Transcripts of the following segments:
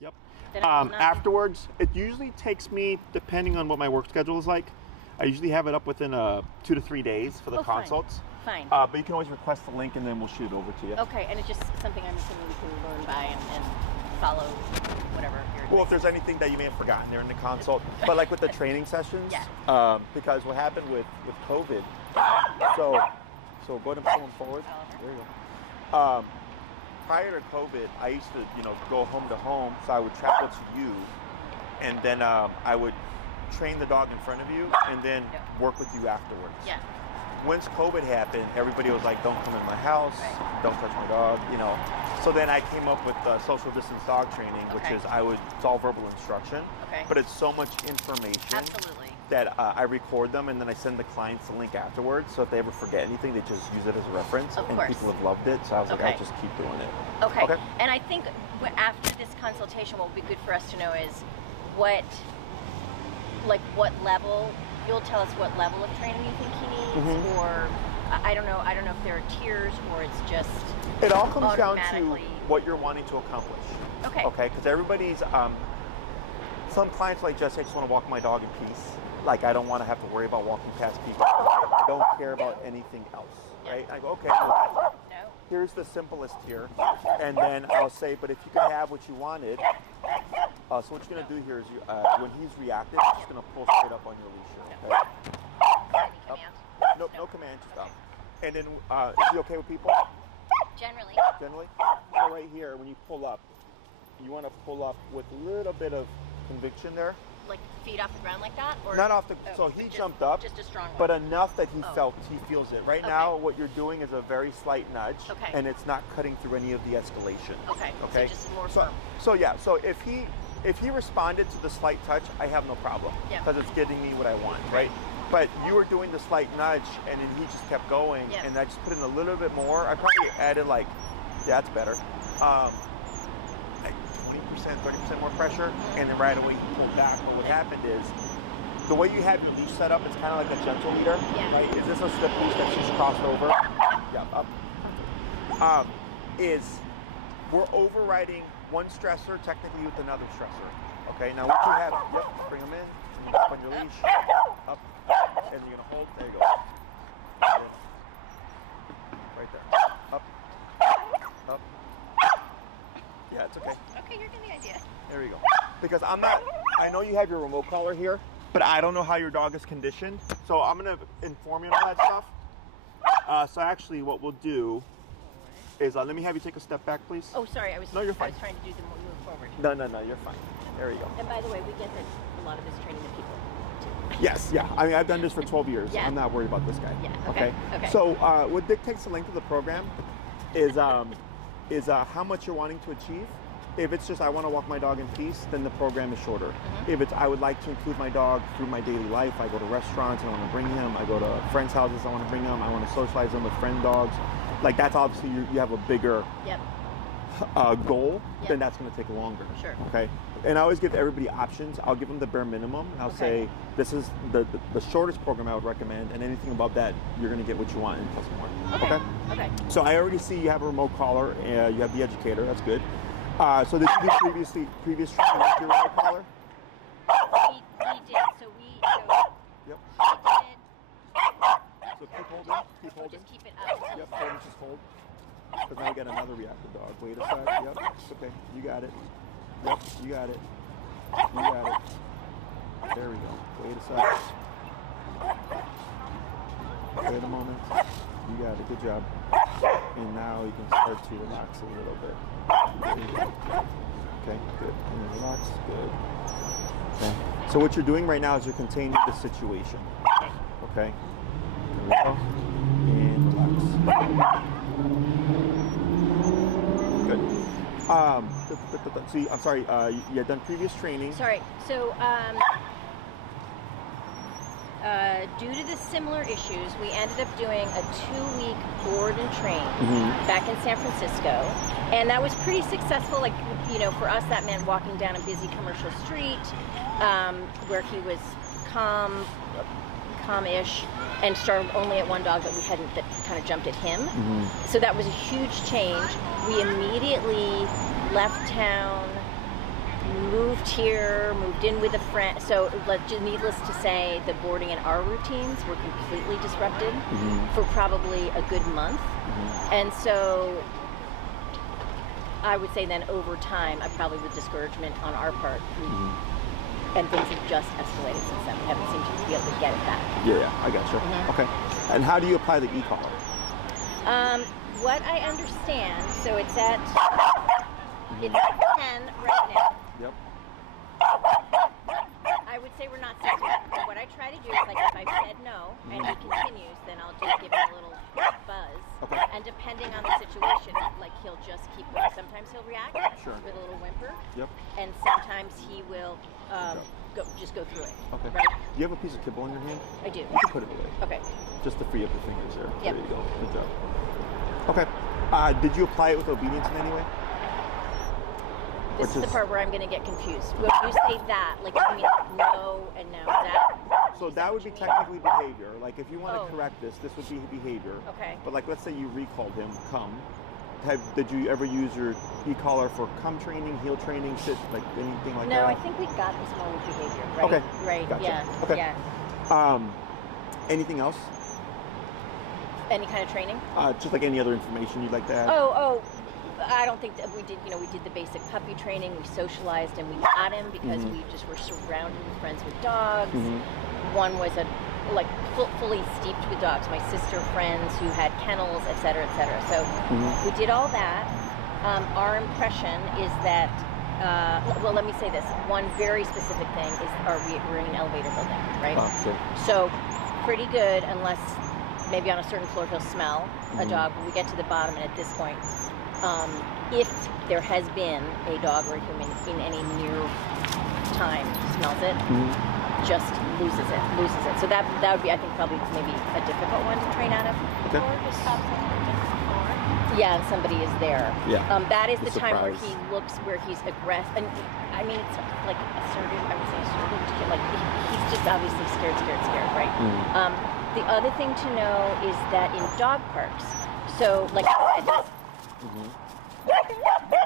Yep. Then I will not- Afterwards, it usually takes me, depending on what my work schedule is like, I usually have it up within 2 to 3 days for the consults. Fine. But you can always request the link and then we'll shoot it over to you. Okay, and it's just something I'm assuming we can learn by and follow whatever you're Well, if there's anything that you may have forgotten there in the consult, but like with the training sessions, Yeah. because what happened with COVID, so go ahead and pull them forward. Oliver. There you go. Prior to COVID, I used to, go home to home, so I would travel to you, and then I would train the dog in front of you, and then work with you afterwards. Yeah. Once COVID happened, everybody was like, don't come in my house, don't touch my dog, So then I came up with social distance dog training, which is it's all verbal instruction, but it's so much information Absolutely. that I record them and then I send the clients the link afterwards. So if they ever forget anything, they just use it as a reference. Of and course. people have loved it. So I was like, I'll just keep doing it. Okay. And I think after this consultation, what would be good for us to know is what level. You'll tell us what level of training you think he needs, or I don't know if there are tiers or it's just it all comes down to what you're wanting to accomplish. Okay. Okay, because everybody's some clients like I just want to walk my dog in peace. Like I don't want to have to worry about walking past people. I don't care about anything else. Right? I go, okay, well, here's the simplest tier. And then I'll say, but if you could have what you wanted, so what you're going to do here is when he's reactive, you're just going to pull straight up on your leash here, okay? Command? No command, just up. And then, is he okay with people? Generally. Generally? So right here, when you pull up, you want to pull up with a little bit of conviction there. Like feet off the ground like that? Or not off the, so he jumped up, just a strong one. but enough that he feels it. Right now, what you're doing is a very slight nudge, and it's not cutting through any of the escalation. Okay. So just more firm. So if he responded to the slight touch, I have no problem, because it's getting me what I want, right? But you were doing the slight nudge, and then he just kept going, and I just put in a little bit more. I probably added that's better. 30% more pressure, and then right away you pull back. But what happened is, the way you have your leash set up, it's kind of like a gentle leader, right? Is this a slip leash that's just crossed over? Up. We're overriding one stressor technically with another stressor. Okay, now what you have, bring them in, up on your leash, up, and you're gonna hold, there you go. Right there, up. Yeah, it's okay. Okay, you're getting the idea. There you go. Because I know you have your remote collar here, but I don't know how your dog is conditioned. So I'm going to inform you on all that stuff. So actually what we'll do is, let me have you take a step back, please. Oh, sorry. No, you're fine. I was trying to do the move forward. No, you're fine. There you go. And by the way, we get that a lot of this training to people, too. Yes, yeah. I mean, I've done this for 12 years. I'm not worried about this guy. Yeah, okay. So what dictates the length of the program is how much you're wanting to achieve. If it's just I want to walk my dog in peace, then the program is shorter. If it's I would like to include my dog through my daily life, I go to restaurants, I want to bring him, I go to friends' houses, I want to bring him, I want to socialize them with friend dogs. Like that's obviously you have a bigger goal, then that's going to take longer. Sure. Okay. And I always give everybody options. I'll give them the bare minimum, and I'll say this is the shortest program I would recommend, and anything above that, you're going to get what you want and plus more. Okay. So I already see you have a remote collar, you have the educator. That's good. So did you do previous training with your remote collar? We did. So we. Yep. So keep holding. Just keep it up. Yep. Hold and just hold. Because now we got another reactive dog. Wait a sec. Yep. Okay. You got it. Yep. You got it. You got it. There we go. Wait a sec. Wait a moment. You got it. Good job. And now you can start to relax a little bit. There you go. Okay, good. And then relax. Good. Okay. So what you're doing right now is you're containing the situation. Okay. There we go. And relax. Good. See, I'm sorry. You had done previous training. Sorry. So. Due to the similar issues, we ended up doing a 2-week board and train back in San Francisco, and that was pretty successful. Like, for us, that meant walking down a busy commercial street where he was calm-ish, and started only at one dog that kind of jumped at him. So that was a huge change. We immediately left town moved here, moved in with a friend. So needless to say, the boarding and our routines were completely disrupted for probably a good month. And so I would say then over time, probably with discouragement on our part, and things have just escalated since then. We haven't seemed to be able to get it back. Yeah, I gotcha. Okay. And how do you apply the e-collar? What I understand, so it's at 10 right now. Yep. I would say we're not set yet. What I try to do is, like, if I've said no and he continues, then I'll just give him a little buzz. Okay. And depending on the situation, like, he'll just keep going. Sometimes he'll react with a little whimper. Yep. And sometimes he will just go through it. Okay. Right? Do you have a piece of kibble in your hand? I do. You can put it away. Okay. Just to free up your fingers there. Yep. There you go. Good job. Okay. Did you apply it with obedience in any way? This is the part where I'm going to get confused. When you say that, like, you mean no and no. That? So that would be technically behavior. Like, if you want to correct this would be behavior. Okay. But, like, let's say you recalled him, come. Did you ever use your e-collar for come training, heel training, sit, like anything like that? No, I think we got this more with behavior, right? Okay. Right, Gotcha. yeah. Okay. Yeah. Anything else? Any kind of training? Just like any other information you'd like to add? Oh, I don't think that we did, we did the basic puppy training, we socialized and we got him because we just were surrounded with friends with dogs. One was fully steeped with dogs, my sister friends who had kennels, et cetera, et cetera. So we did all that. Our impression is that, well, let me say this. One very specific thing is we're in an elevator building, right? Sure. So pretty good, unless maybe on a certain floor he'll smell a dog. When we get to the bottom, and at this point, if there has been a dog or a human in any near time smells it, just loses it. So that would be, I think, probably maybe a difficult one to train out of. Okay. Or just stop someone just before. Yeah, and somebody is there. Yeah. That is the The time where surprise. he looks, where he's aggressive. And I mean, it's like assertive. I would say assertive. Like he's just obviously scared, right? The other thing to know is that in dog parks, so like I said,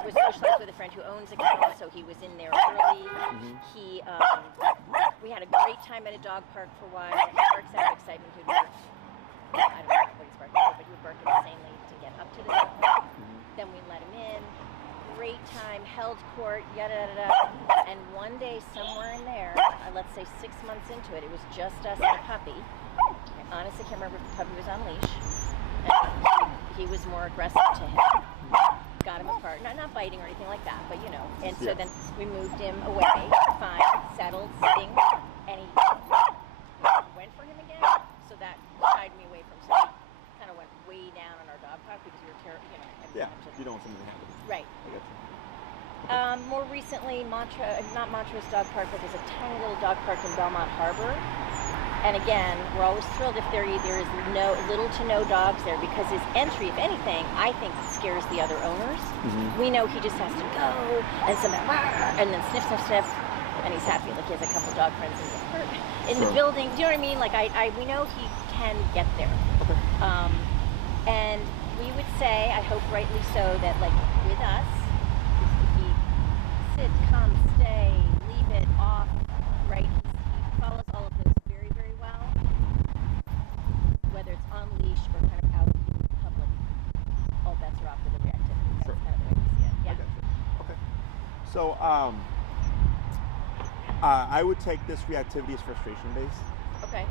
was socialized with a friend who owns a kennel, so he was in there early. He, we had a great time at a dog park for a while. He barks out of excitement. He'd bark, I don't know what he's barking for, but he would bark insanely to get up to the dog park. Then we let him in. Great time, held court, yada yada yada. And one day, somewhere in there, let's say 6 months into it, it was just us and a puppy. I honestly can't remember if the puppy was on leash. And he was more aggressive to him. Got him apart, not biting or anything like that, but And so then we moved him away, fine, settled, sitting, and he went for him again. So that shied me away from. So we kind of went way down on our dog park because we were terrified. You don't want something to happen. Right. I got you. More recently, not Montrose Dog Park, but there's a tiny little dog park in Belmont Harbor. And again, we're always thrilled if there is little to no dogs there, because his entry, if anything, I think scares the other owners. We know he just has to go and and then sniff, and he's happy. Like he has a couple dog friends in the building. Do you know what I mean? Like we know he can get there. Okay. And we would say, I hope rightly so, that like with us, if he sit, come, stay, leave it off, right? He follows all of those very, very well. Whether it's on leash or kind of out in public, all bets are off with the reactivity. That's kind of the way we see it. Yeah. I got you. Okay. So I would take this reactivity as frustration based. Okay.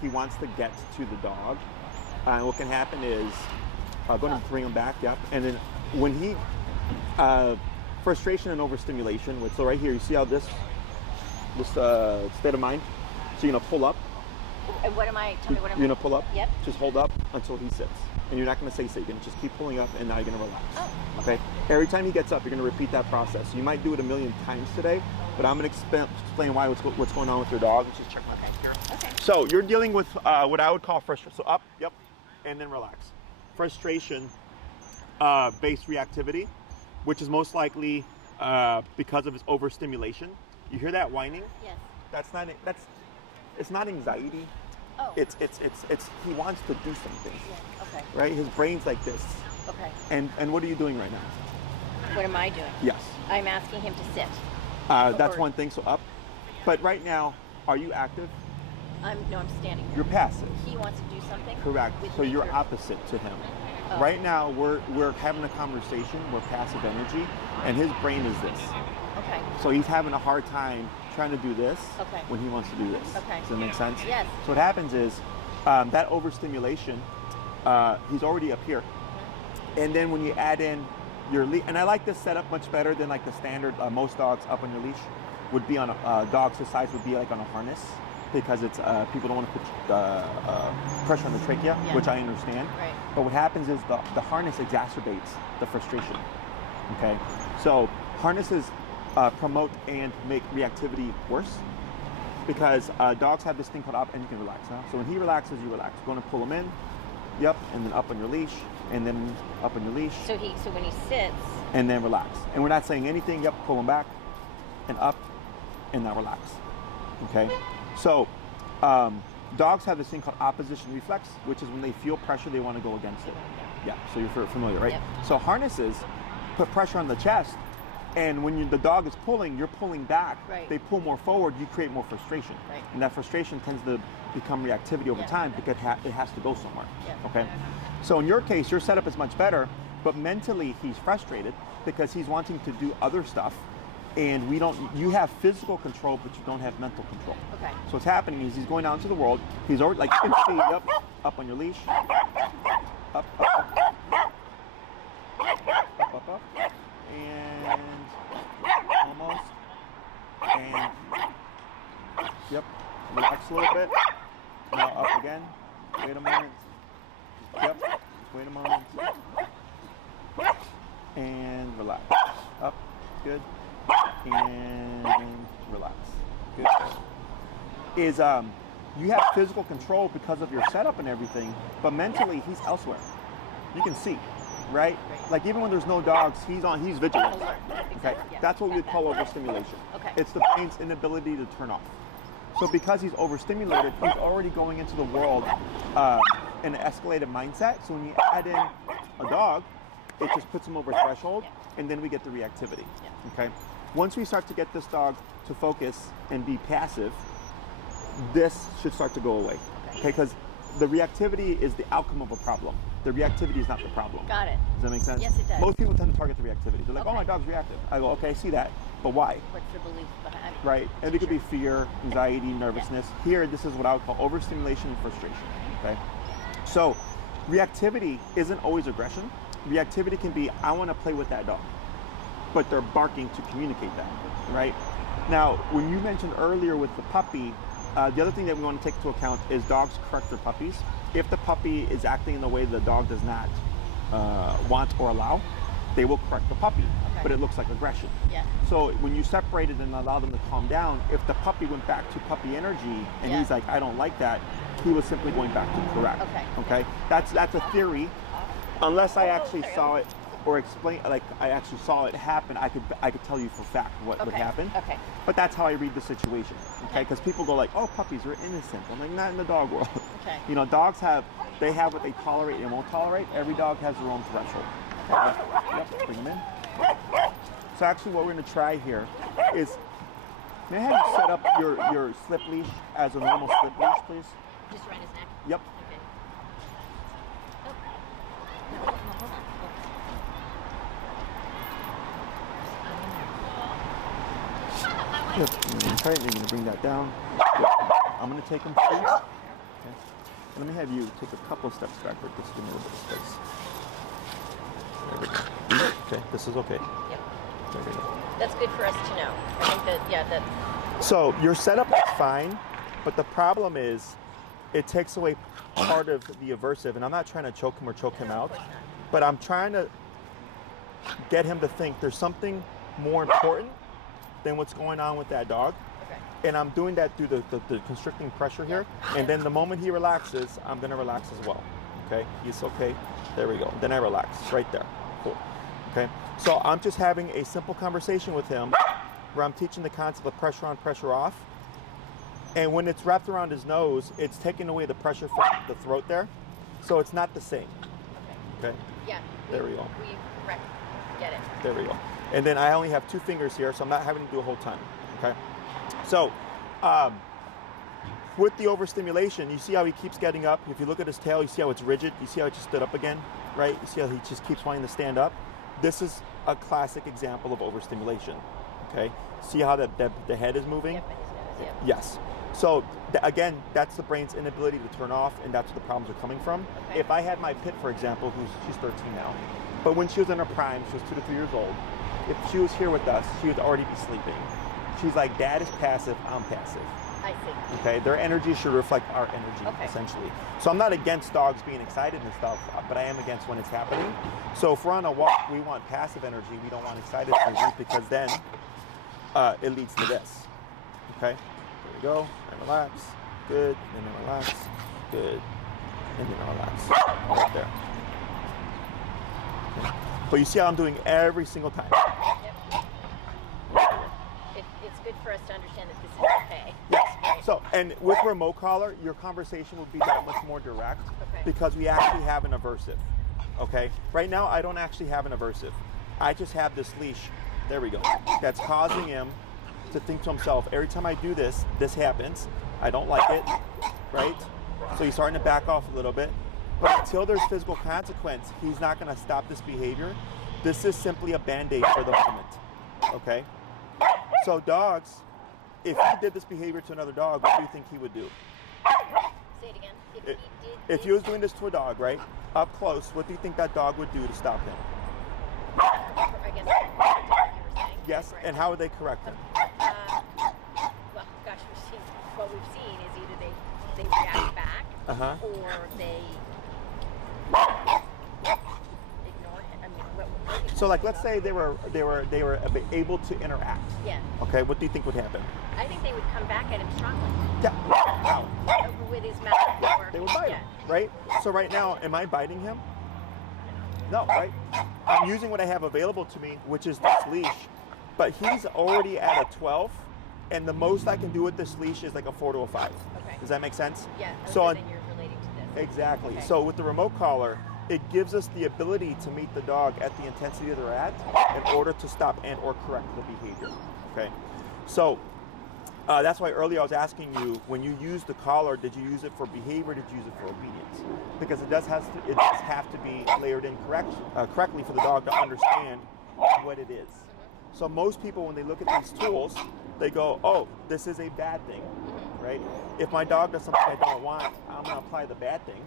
He wants to get to the dog. What can happen is, go ahead and bring him back, yep. And then when he, frustration and overstimulation, so right here, you see how this state of mind? So you're gonna pull up. And what am I, tell me what I'm You're gonna pull up? Yep. Just hold up until he sits. And you're not gonna say sit, you're gonna just keep pulling up and now you're gonna relax. Oh. Okay? Every time he gets up, you're gonna repeat that process. You might do it 1,000,000 times today, but I'm gonna explain what's going on with your dog. Let's just check my thing here. Okay. So you're dealing with what I would call frustration. So up, yep, and then relax. Frustration based reactivity, which is most likely because of his overstimulation. You hear that whining? Yes. It's not anxiety. Oh. It's he wants to do something. Yeah. Okay. Right? His brain's like this. Okay. And what are you doing right now? What am I doing? Yes. I'm asking him to sit. That's Or- one thing, so up. But right now, are you active? I'm standing here. You're passive. He wants to do something. Correct. with So me you're or- opposite to him. Oh. Right now, we're having a conversation. We're passive energy, and his brain is this. Okay. So he's having a hard time trying to do this Okay. when he wants to do this. Okay. Does that make sense? Yes. So what happens is that overstimulation, he's already up here. And then when you add in your leash, and I like this setup much better than like the standard, most dogs up on your leash would be on dogs his size would be like on a harness, because it's people don't want to put pressure on the trachea, Yeah. which I understand. Right. But what happens is the harness exacerbates the frustration. Okay, so harnesses promote and make reactivity worse, because dogs have this thing called up, and you can relax now. So when he relaxes, you relax. You're going to pull him in, yep, and then up on your leash, and then up on your leash, So when he sits. and then relax. And we're not saying anything. Yep, pull him back, and up, and now relax. Okay, so dogs have this thing called opposition reflex, which is when they feel pressure, they want to go against it. Yeah, so you're familiar, right? Yep. So harnesses put pressure on the chest, and when the dog is pulling, you're pulling back. Right. They pull more forward, you create more frustration. Right. And that frustration tends to become reactivity over Yeah. time, because it has to go somewhere. Yeah. Okay. So in your case, your setup is much better, but mentally he's frustrated because he's wanting to do other stuff, and you have physical control, but you don't have mental control. Okay. So what's happening is he's going out into the world. He's already, like, you can see, up on your leash. Up. Up. And almost. And, yep, relax a little bit. Now up again. Wait a moment. Yep, wait a moment. And relax. Up, good. And relax. Good. Is you have physical control because of your setup and everything, but mentally he's elsewhere. You can see, right? Like even when there's no dogs, he's vigilant. Alert. Okay, Exactly, yeah. that's what we Got would call that. overstimulation. Okay. It's the brain's inability to turn off. So because he's overstimulated, he's already going into the world in an escalated mindset. So when you add in a dog, it just puts him over threshold, and then we get the reactivity. Yeah. Okay. Once we start to get this dog to focus and be passive, this should start to go away. Okay, because the reactivity is the outcome of a problem. The reactivity is not the problem. Got it. Does that make sense? Yes, it does. Most people tend to target the reactivity. They're like, oh, Okay. my dog's reactive. I go, okay, I see that, but why? What's the belief behind? Right, and it could be fear, anxiety, nervousness. Here, this is what I would call overstimulation and frustration, okay? So, reactivity isn't always aggression. Reactivity can be, I want to play with that dog, but they're barking to communicate that, right? Now, when you mentioned earlier with the puppy, the other thing that we want to take into account is dogs correct their puppies. If the puppy is acting in the way the dog does not want or allow, they will correct the puppy, Okay. but it looks like aggression. Yeah. So when you separate it and allow them to calm down, if the puppy went back to puppy energy and Yeah. he's like, I don't like that, he was simply going back to correct. Okay. Okay? That's a theory. Unless I actually saw it or explain, like I actually saw it happen, I could tell you for fact what would happen. Okay. But that's how I read the situation. Okay? Because people go like, oh, puppies are innocent. I'm like, not in the dog world. Okay. You know, dogs have what they tolerate and won't tolerate. Every dog has their own threshold. Yep, bring them in. So actually what we're going to try here is, may I have you set up your slip leash as a normal slip leash, please? Just around his neck? Yep. Okay. Oh. No, hold on. Good. Okay, you're going to bring that down. Good. I'm going to take them free. Okay. Let me have you take a couple steps backward. Just give me a little bit of space. There we go. Okay, this is okay. Yep. There we go. That's good for us to know. I think that, So your setup is fine, but the problem is it takes away part of the aversive, and I'm not trying to choke him or choke him out, but I'm trying to get him to think there's something more important than what's going on with that dog. Okay. And I'm doing that through the constricting pressure here. And then the moment he relaxes, I'm going to relax as well. Okay? He's okay. There we go. Then I relax right there. Cool. Okay? So I'm just having a simple conversation with him where I'm teaching the concept of pressure on, pressure off. And when it's wrapped around his nose, it's taking away the pressure from the throat there. So it's not the same. Okay. Okay? Yeah. There we go. We correct. Get it. There we go. And then I only have 2 fingers here, so I'm not having to do a whole ton, okay? So, with the overstimulation, you see how he keeps getting up. If you look at his tail, you see how it's rigid. You see how it just stood up again, right? You see how he just keeps wanting to stand up. This is a classic example of overstimulation, okay? See how the head is moving? Yep, and his nose, yep. Yes. So again, that's the brain's inability to turn off, and that's where the problems are coming from. Okay. If I had my Pit, for example, she's 13 now, but when she was in her prime, she was 2 to 3 years old. If she was here with us, she would already be sleeping. She's like, Dad is passive, I'm passive. I see. Okay, their energy should reflect our energy, essentially. So I'm not against dogs being excited and stuff, but I am against when it's happening. So if we're on a walk, we want passive energy, we don't want excited energy, because then it leads to this. Okay, there we go, and relax, good, and then relax, good, and then relax, right there. Okay. But you see how I'm doing every single time. Yep. It's good for us to understand that this is okay. Yes. Right. So, and with remote collar, your conversation would be that much more direct, because we actually have an aversive. Okay. Right now, I don't actually have an aversive. I just have this leash. There we go. That's causing him to think to himself, every time I do this, this happens. I don't like it, right? So he's starting to back off a little bit. But until there's physical consequence, he's not going to stop this behavior. This is simply a Band-Aid for the moment, okay? So dogs, if he did this behavior to another dog, what do you think he would do? Say it again. If he was doing this to a dog, right, up close, what do you think that dog would do to stop him? I guess what you were saying. Yes, Right. and how would they correct him? Well, gosh, what we've seen is either they react back, or they ignore him. I mean, what So, like, let's say they were able to interact. Yeah. Okay, what do you think would happen? I think they would come back at him strongly. Yeah. How? With his mouth. Yeah, they would bite him, right? So right now, am I biting him? No, right? I'm using what I have available to me, which is this leash, but he's already at a 12, and the most I can do with this leash is like a 4 to a 5. Okay. Does that make sense? Yeah. So then you're relating to this. exactly. Okay. So with the remote collar, it gives us the ability to meet the dog at the intensity they're at in order to stop and or correct the behavior. Okay. So that's why earlier I was asking you, when you use the collar, did you use it for behavior? Did you use it for obedience? Because it does have to be layered in correctly for the dog to understand what it is. So most people, when they look at these tools, they go, "Oh, this is a bad thing," right? If my dog does something I don't want, I'm going to apply the bad thing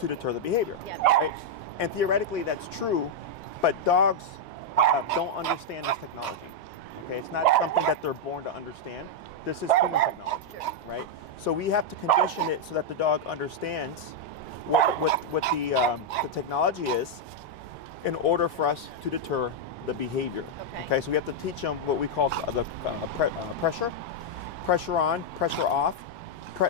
to deter the behavior, right? And theoretically, that's true, but dogs don't understand this technology. Okay, it's not something that they're born to understand. This is human technology, right? So we have to condition it so that the dog understands what the technology is in order for us to deter the behavior. Okay, so we have to teach them what we call the pressure on, pressure off.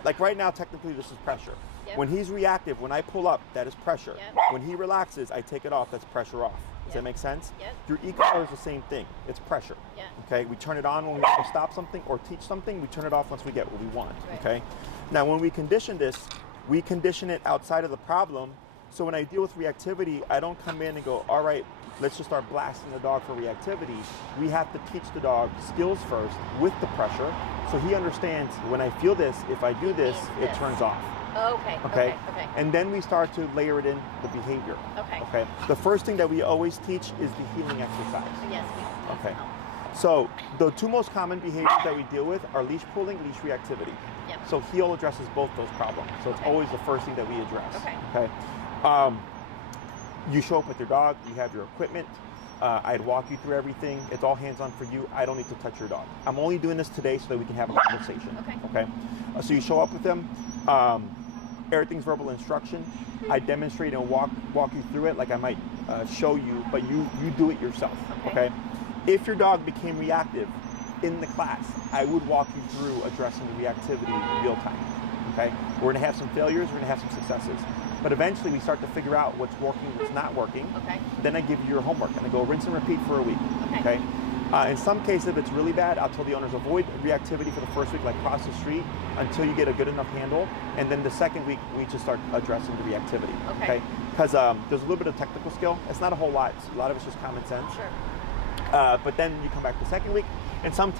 Like right now, technically this is pressure. Yep. When he's reactive, when I pull up, that is pressure. Yep. When he relaxes, I take it off, that's pressure off. Does that make sense? Yep. Your e-collar is the same thing. It's pressure. Yeah. Okay, we turn it on when we want to stop something or teach something. We turn it off once we get what we want. Right. Okay. Now, when we condition this, we condition it outside of the problem. So when I deal with reactivity, I don't come in and go, all right, let's just start blasting the dog for reactivity. We have to teach the dog skills first with the pressure, so he understands when I feel this, if I do this, it turns off. Okay. And then we start to layer it in the behavior. Okay. The first thing that we always teach is the healing exercise. Yes. Okay. So the 2 most common behaviors that we deal with are leash pulling, leash reactivity. Yep. So heel addresses both those problems. So it's always the first thing that we address. Okay. You show up with your dog, you have your equipment. I'd walk you through everything. It's all hands-on for you. I don't need to touch your dog. I'm only doing this today so that we can have a conversation. Okay. So you show up with them. Everything's verbal instruction. I demonstrate and walk you through it like I might show you, but you do it yourself. Okay. If your dog became reactive in the class, I would walk you through addressing the reactivity in real time. Okay. We're gonna have some failures. We're gonna have some successes. But eventually we start to figure out what's working, what's not working. Then I give you your homework and I go rinse and repeat for a week. Okay. In some cases, if it's really bad, I'll tell the owners avoid reactivity for the first week, like cross the street, until you get a good enough handle. And then the second week, we just start addressing the reactivity. Okay. because there's a little bit of technical skill. It's not a whole lot. A lot of it's just common sense. Sure. But then you come back the second week. In some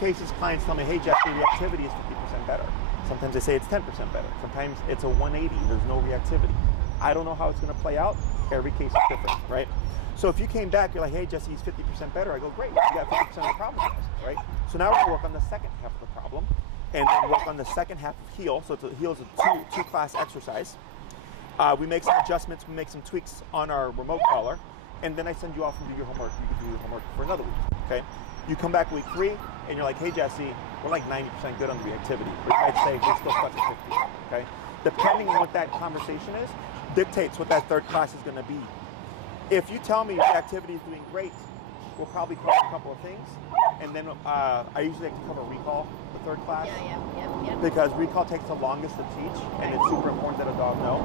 cases, clients tell me, hey, Jesse, reactivity is 50% better. Sometimes they say it's 10% better. Sometimes it's a 180. There's no reactivity. I don't know how it's going to play out. Every case is different, right? So if you came back, you're like, hey, Jesse, he's 50% better. I go, great. You got 50% of the problem, right? So now we're going to work on the second half of the problem and then work on the second half of heal. So heal is a two-class exercise. We make some adjustments. We make some tweaks on our remote collar. And then I send you off and do your homework. You can do your homework for another week, okay? You come back week 3, and you're like, hey, Jesse, we're like 90% good on the reactivity. Or you might say, we're still stuck at 50, okay? Depending on what that conversation is, dictates what that third class is going to be. If you tell me reactivity is doing great, we'll probably cover a couple of things. And then I usually like to cover recall, the third class. Yeah. Because recall takes the longest to teach, and it's super important that a dog know.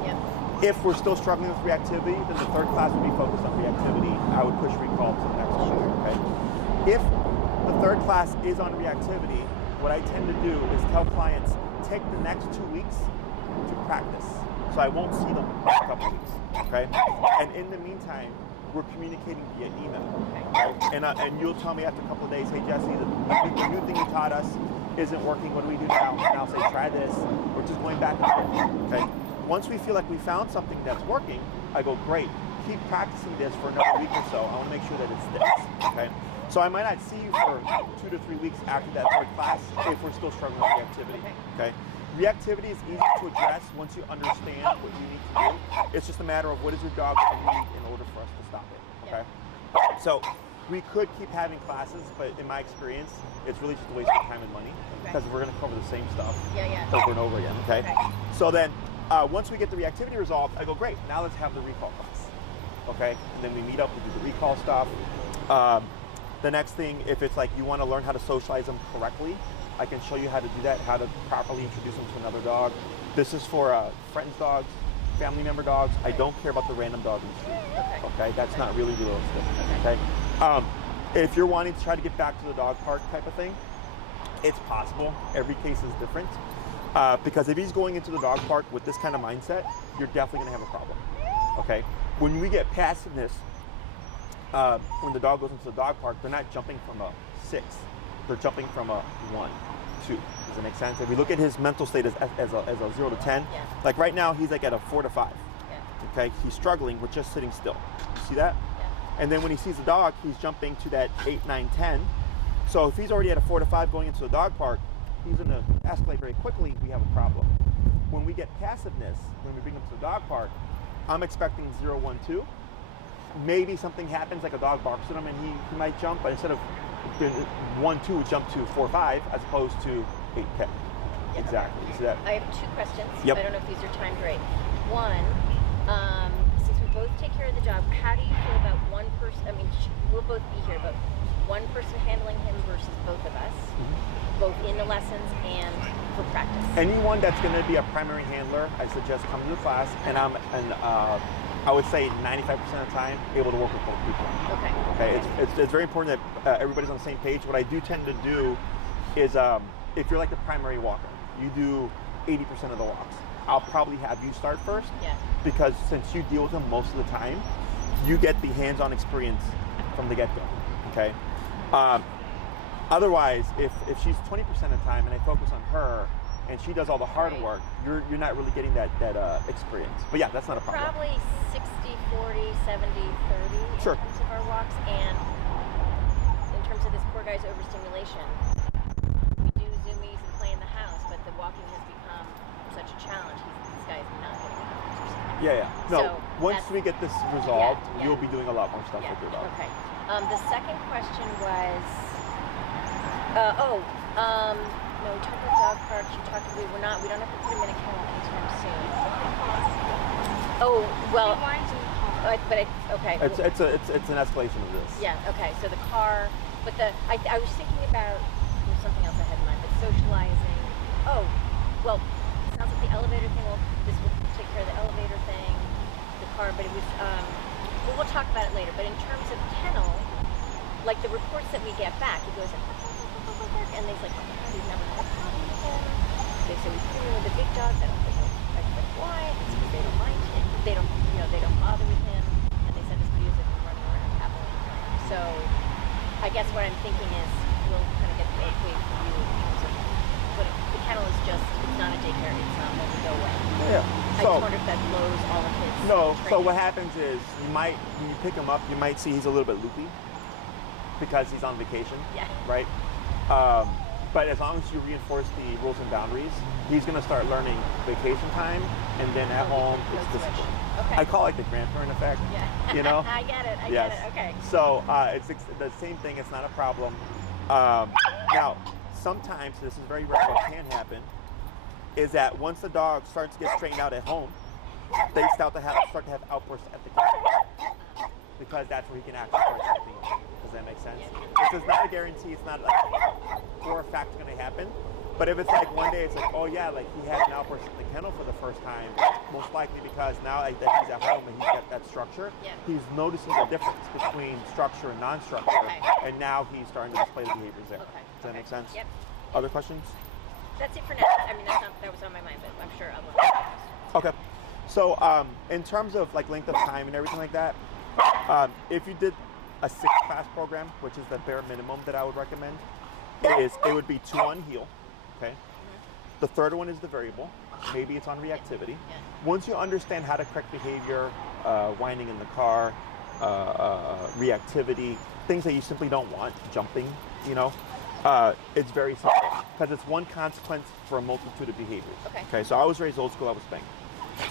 If we're still struggling with reactivity, then the third class would be focused on reactivity. I would push recall to the next one, okay? If the third class is on reactivity, what I tend to do is tell clients, take the next 2 weeks to practice. So I won't see them for a couple weeks, okay? And in the meantime, we're communicating via email, right? And you'll tell me after a couple of days, hey, Jesse, the new thing you taught us isn't working. What do we do now? And I'll say, try this. We're just going back and forth, okay? Once we feel like we found something that's working, I go, great, keep practicing this for another week or so. I want to make sure that it's this, okay? So I might not see you for 2 to 3 weeks after that third class if we're still struggling with reactivity, okay? Reactivity is easy to address once you understand what you need to do. It's just a matter of what does your dog need in order for us to stop it, okay? So we could keep having classes, but in my experience, it's really just a waste of time and money because we're going to cover the same stuff over and over again, okay? So then once we get the reactivity resolved, I go, great, now let's have the recall class, okay? And then we meet up, we do the recall stuff. The next thing, if it's like you want to learn how to socialize them correctly, I can show you how to do that, how to properly introduce them to another dog. This is for friends' dogs, family member dogs. I don't care about the random dog in the street, okay? That's not really realistic, okay? If you're wanting to try to get back to the dog park type of thing, it's possible. Every case is different. Because if he's going into the dog park with this kind of mindset, you're definitely gonna have a problem, okay? When we get passiveness, when the dog goes into the dog park, they're not jumping from a 6. They're jumping from a 1, 2. Does that make sense? If we look at his mental state as a 0 to 10, like right now he's like at a 4 to 5. Okay, he's struggling with just sitting still. You see that? And then when he sees the dog, he's jumping to that 8, 9, 10. So if he's already at a 4 to 5 going into the dog park, he's going to escalate very quickly. We have a problem. When we get passiveness, when we bring him to the dog park, I'm expecting 0, 1, 2. Maybe something happens, like a dog barks at him and he might jump, but instead of 1, 2 would jump to 4, 5 as opposed to 8, 10. Exactly. You see that? I have 2 questions. I don't know if these are timed right. One, since we both take care of the dog, how do you feel about one person? I mean, we'll both be here, but one person handling him versus both of us, both in the lessons and for practice. Anyone that's going to be a primary handler, I suggest come to the class, and I would say 95% of the time able to work with both people. Okay. It's very important that everybody's on the same page. What I do tend to do is if you're like the primary walker, you do 80% of the walks. I'll probably have you start first because since you deal with them most of the time, you get the hands-on experience from the get-go, okay? Otherwise, if she's 20% of the time and I focus on her and she does all the hard work, you're not really getting that experience. But yeah, that's not a problem. Probably 60, 40, 70, 30 in terms of our walks, and in terms of this poor guy's overstimulation. We do zoomies and play in the house, but the walking has become such a challenge. This guy's not getting enough exercise. No, once we get this resolved, you'll be doing a lot more stuff with your dog. Okay. The second question was, no, we talked about dog parks. You talked about we don't have to put him in a kennel anytime soon. Oh well, okay. It's an escalation of this. Yeah. Okay. So the car, but I was thinking about something else I had in mind, but socializing. Oh, well, it sounds like the elevator thing. Well, this will take care of the elevator thing, the car, but it was. We'll talk about it later. But in terms of kennel, like the reports that we get back, he goes in. And they's like, we've never had a problem with him. They say we put him with the big dogs. I don't think why. It's because they don't mind him. they don't, they don't bother with him, and they send us videos of him running around happily. So I guess what I'm thinking is we'll kind of get the okay for you in terms of, but the kennel is just, it's not a daycare, it's not going to go away. Yeah. I just wonder if that blows all of his No, so training. what happens is, when you pick him up, you might see he's a little bit loopy because he's on vacation, Yeah. right? But as long as you reinforce the rules and boundaries, he's going to start learning vacation time, and then at home, it's discipline. Okay. I call it the grandparent effect, Yeah. you know? I get it, Yes. get it, okay. So it's the same thing, it's not a problem. Now, sometimes, this is very rare, what can happen, is that once the dog starts to get straightened out at home, they start to have outbursts at the kennel, because that's where he can actually start helping you. Does that make sense? This is not a guarantee, it's not like for a fact going to happen. But if it's like one day, it's like, oh yeah, like he had an outburst at the kennel for the first time, most likely because now that he's at home and he's got that structure, he's noticing the difference between structure and non-structure, and now he's starting to display the behaviors there. Does that make sense? Yep. Other questions? That's it for now. I mean, that was on my mind, but I'm sure I'll look at Okay. So in terms of like length of time and everything like that, if you did a 6-class program, which is the bare minimum that I would recommend, it would be 2 on heel. Okay. The third one is the variable. Maybe it's on reactivity. Once you understand how to correct behavior, whining in the car, reactivity, things that you simply don't want, jumping, it's very simple because it's one consequence for a multitude of behaviors. Okay. So I was raised old school. I was spanked.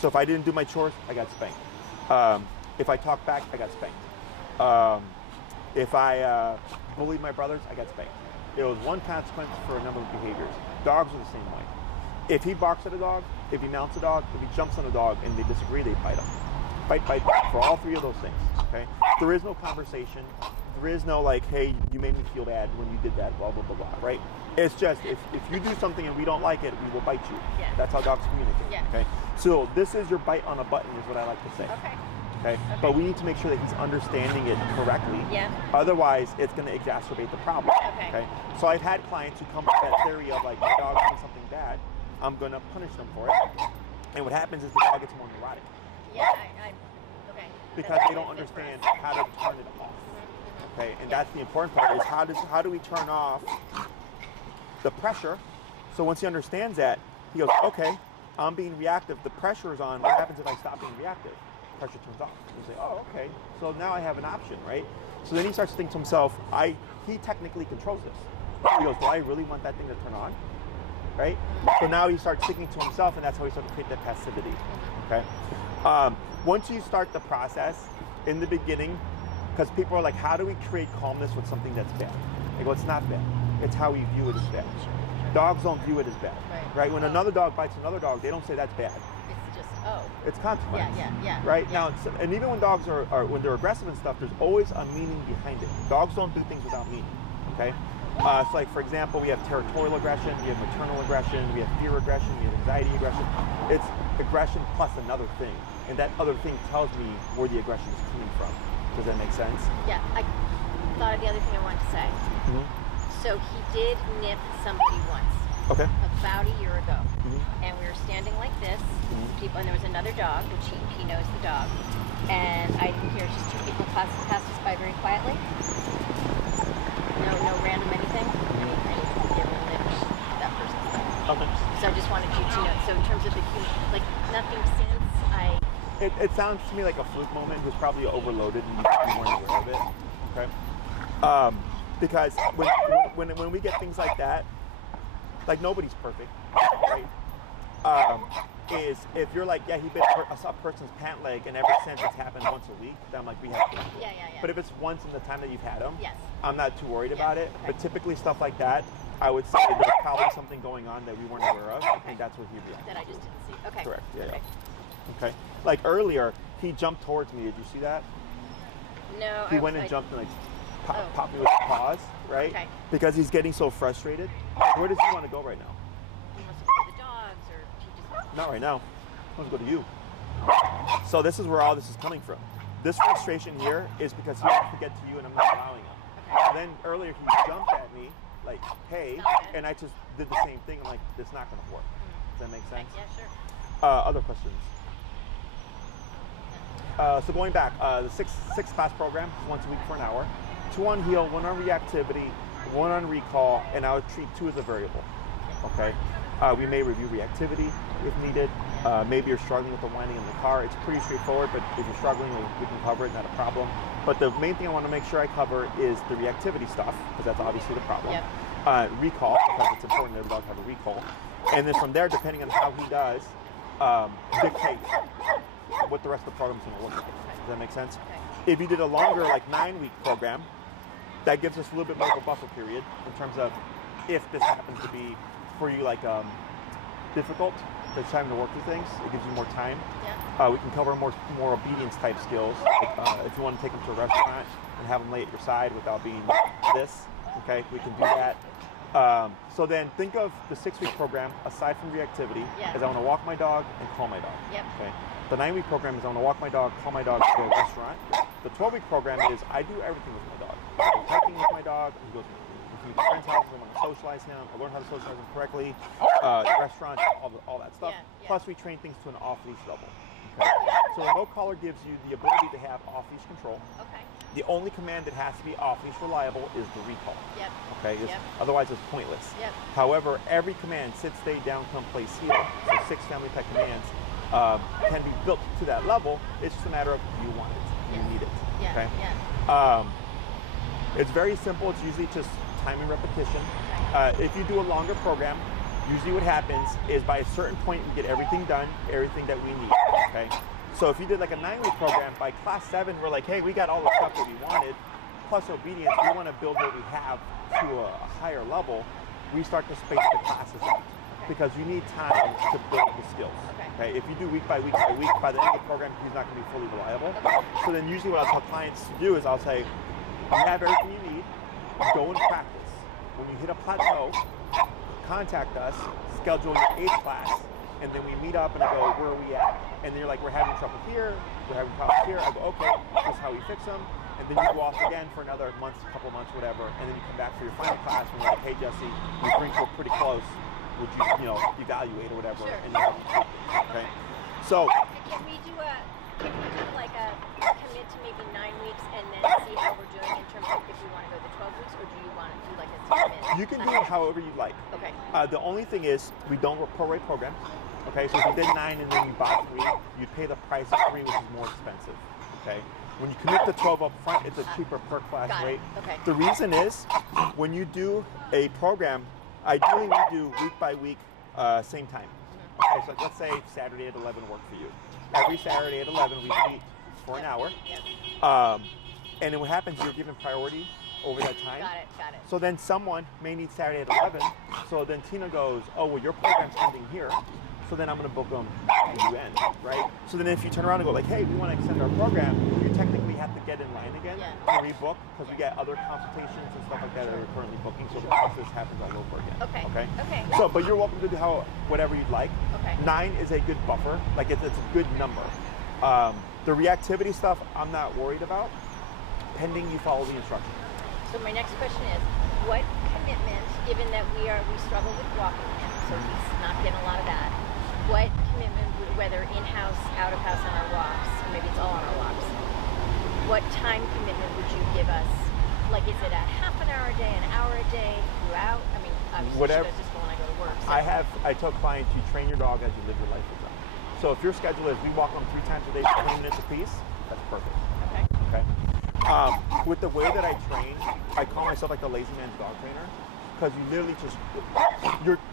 So if I didn't do my chores, I got spanked. If I talked back, I got spanked. If I bullied my brothers, I got spanked. It was one consequence for a number of behaviors. Dogs are the same way. If he barks at a dog, if he mounts a dog, if he jumps on a dog and they disagree, they bite him. Bite, bite, bite, for all 3 of those things, okay? There is no conversation. There is no like, hey, you made me feel bad when you did that, blah, blah, blah, blah, right? It's just, if you do something and we don't like it, we will bite you. That's how dogs communicate, okay? So this is your bite on a button is what I like to say. Okay. But we need to make sure that he's understanding it correctly. Otherwise, it's going to exacerbate the problem. Okay. So I've had clients who come up with that theory of like, my dog's doing something bad, I'm going to punish them for it. And what happens is the dog gets more neurotic. okay. Because they don't understand how to turn it off. Okay. And that's the important part is how do we turn off the pressure? So once he understands that, he goes, okay, I'm being reactive. The pressure is on. What happens if I stop being reactive? Pressure turns off. You say, oh, okay, so now I have an option, right? So then he starts to think to himself, he technically controls this. He goes, do I really want that thing to turn on? Right? So now he starts thinking to himself, and that's how he starts to create that passivity, okay? Once you start the process, in the beginning, because people are like, how do we create calmness with something that's bad? I go, it's not bad. It's how we view it as bad. Dogs don't view it as bad, right? When another dog bites another dog, they don't say that's bad. It's consequence. Right? Now, and even when dogs are when they're aggressive and stuff, there's always a meaning behind it. Dogs don't do things without meaning. Okay? So like, for example, we have territorial aggression, we have maternal aggression, we have fear aggression, we have anxiety aggression. It's aggression plus another thing. And that other thing tells me where the aggression is coming from. Does that make sense? Yeah, I thought of the other thing I wanted to say. So he did nip somebody once. Okay. About a year ago. And we were standing like this, people, and there was another dog, which he knows the dog. And I didn't hear, just 2 people passed us by very quietly. No random anything. I didn't give a nip that person's dog. Okay. So I just wanted you to know. So in terms of the like nothing since it sounds to me like a fluke moment. It was probably overloaded and you weren't aware of it. Okay. Because when we get things like that, like nobody's perfect, right? Is if you're like, yeah, he bit a person's pant leg, and ever since it's happened once a week, then I'm like, we have to. Yeah. But if it's once in the time that you've had him, Yes. I'm not too worried about it. Okay. But typically stuff like that, I would say there's probably something going on that we weren't aware of, and that's what he'd react. That I just didn't see. Okay. Correct. Yeah. Okay. Like earlier, he jumped towards me. Did you see that? No. He went and jumped and like popped me with his paws, right? Okay. Because he's getting so frustrated. Where does he want to go right now? He wants to go to the dogs, or he just. Not right now. He wants to go to you. So this is where all this is coming from. This frustration here is because he wants to get to you and I'm not allowing him. Okay. Then earlier he jumped at me, like, hey, and I just did the same thing. I'm like, it's not going to work. Does that make sense? Yeah, sure. Other questions? So going back, the six class program is once a week for an hour. 2 on heel, 1 on reactivity, 1 on recall, and I would treat 2 as a variable. Okay. We may review reactivity if needed. Maybe you're struggling with the whining in the car. It's pretty straightforward, but if you're struggling, we can cover it, not a problem. But the main thing I want to make sure I cover is the reactivity stuff, because that's obviously the problem. Yep. Recall, because it's important that the dog have a recall. And then from there, depending on how he does, dictate what the rest of the program is going to look like. Does that make sense? Okay. If you did a longer, like 9-week program, that gives us a little bit more of a buffer period in terms of if this happens to be for you like difficult, it's time to work through things. It gives you more time. Yeah. We can cover more obedience type skills. Like, if you want to take them to a restaurant and have them lay at your side without being this, okay, we can do that. So then think of the 6-week program, aside from reactivity, as I want to walk my dog and call my dog. Yep. Okay. The 9-week program is I want to walk my dog, call my dog to a restaurant. The 12-week program is I do everything with my dog. I go hiking with my dog, he goes to a friend's house, I want to socialize him, I learn how to socialize him correctly, restaurants, all that stuff. Plus we train things to an off-leash level. Okay? So a remote collar gives you the ability to have off-leash control. Okay. The only command that has to be off-leash reliable is the recall. Yep. Okay. Otherwise, it's pointless. Yep. However, every command, sit, stay, down, come, place, heel, so 6 family pet commands can be built to that level. It's just a matter of do you want it, do you need it. Yeah. Okay. Yeah. It's very simple. It's usually just time and repetition. If you do a longer program, usually what happens is by a certain point we get everything done, everything that we need. Okay. So if you did like a 9-week program, by class 7, we're like, hey, we got all the stuff that we wanted, plus obedience, we want to build what we have to a higher level. We start to space the classes out because you need time to build the skills. Okay. If you do week by week by week, by the end of the program, he's not going to be fully reliable. So then usually what I'll tell clients to do is I'll say, you have everything you need, go and practice. When you hit a plateau, contact us, schedule your 8th class, and then we meet up and I go, where are we at? And then you're like, we're having trouble here, we're having problems here. I go, okay, this is how we fix them. And then you go off again for another month, couple months, whatever. And then you come back for your final class and you're like, hey, Jesse, we bring you pretty close. Would you, evaluate or whatever? Sure. And you have okay. So can we do like a commit to maybe 9 weeks and then see how we're doing in terms of if we want to go to 12 weeks, or do you want to do like a 10-minute? You can do it however you'd like. Okay. The only thing is we don't prorate programs. Okay, so if you did 9 and then you bought 3, you'd pay the price of 3, which is more expensive. Okay. When you commit to 12 up front, it's a cheaper per class rate. Okay. The reason is when you do a program, ideally we do week by week, same time. Okay, so let's say Saturday at 11 work for you. Every Saturday at 11 we meet for an hour. And then what happens, you're given priority over that time. Got it. So then someone may need Saturday at 11. So then Tina goes, oh, well, your program's ending here. So then I'm going to book them when you end, right? So then if you turn around and go like, hey, we want to extend our program, you technically have to get in line again to rebook because we get other consultations and stuff like that that we're currently booking. So the process happens all over again. Okay. So, but you're welcome to do whatever you'd like. 9 is a good buffer. Like it's a good number. The reactivity stuff, I'm not worried about, pending you follow the instructions. So my next question is, what commitment, given that we struggle with walking him, so he's not getting a lot of that, what commitment, whether in-house, out-of-house on our walks, or maybe it's all on our walks, what time commitment would you give us? Like, is it a half an hour a day, an hour a day, throughout? I mean, obviously whatever, just when I go to work. So. I tell clients, you train your dog as you live your life with them. So if your schedule is we walk them 3 times a day for 20 minutes apiece, that's perfect. Okay. With the way that I train, I call myself like the lazy man's dog trainer, because you literally just,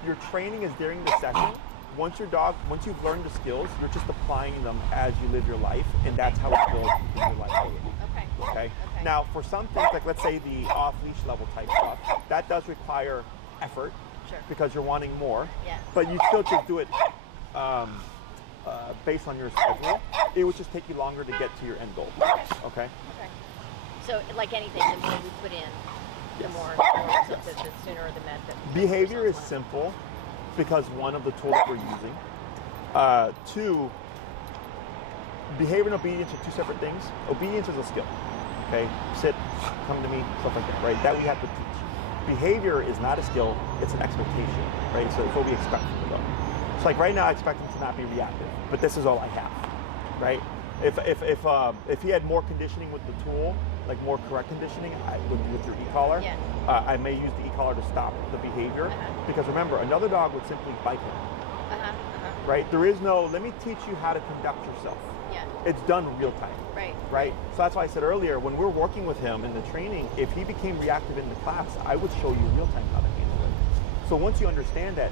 your training is during the session. Once you've learned the skills, you're just applying them as you live your life, and that's how you build your life. Okay. Now, for some things, like let's say the off-leash level type stuff, that does require effort because you're wanting more. Yeah. But you still just do it based on your schedule. It would just take you longer to get to your end goal. Okay. So, like anything, the more we put in, the more the sooner the better. Behavior is simple because one of the tools that we're using. 2, behavior and obedience are 2 separate things. Obedience is a skill. Okay, sit, come to me, stuff like that, right? That we have to teach. Behavior is not a skill; it's an expectation, right? So it's what we expect from the dog. So, like right now, I expect him to not be reactive, but this is all I have, right? If he had more conditioning with the tool, like more correct conditioning with your e-collar, I may use the e-collar to stop the behavior. Because remember, another dog would simply bite him. Right? There is no, let me teach you how to conduct yourself. It's done real time. Right? So that's why I said earlier, when we're working with him in the training, if he became reactive in the class, I would show you real time how to handle it. So once you understand that,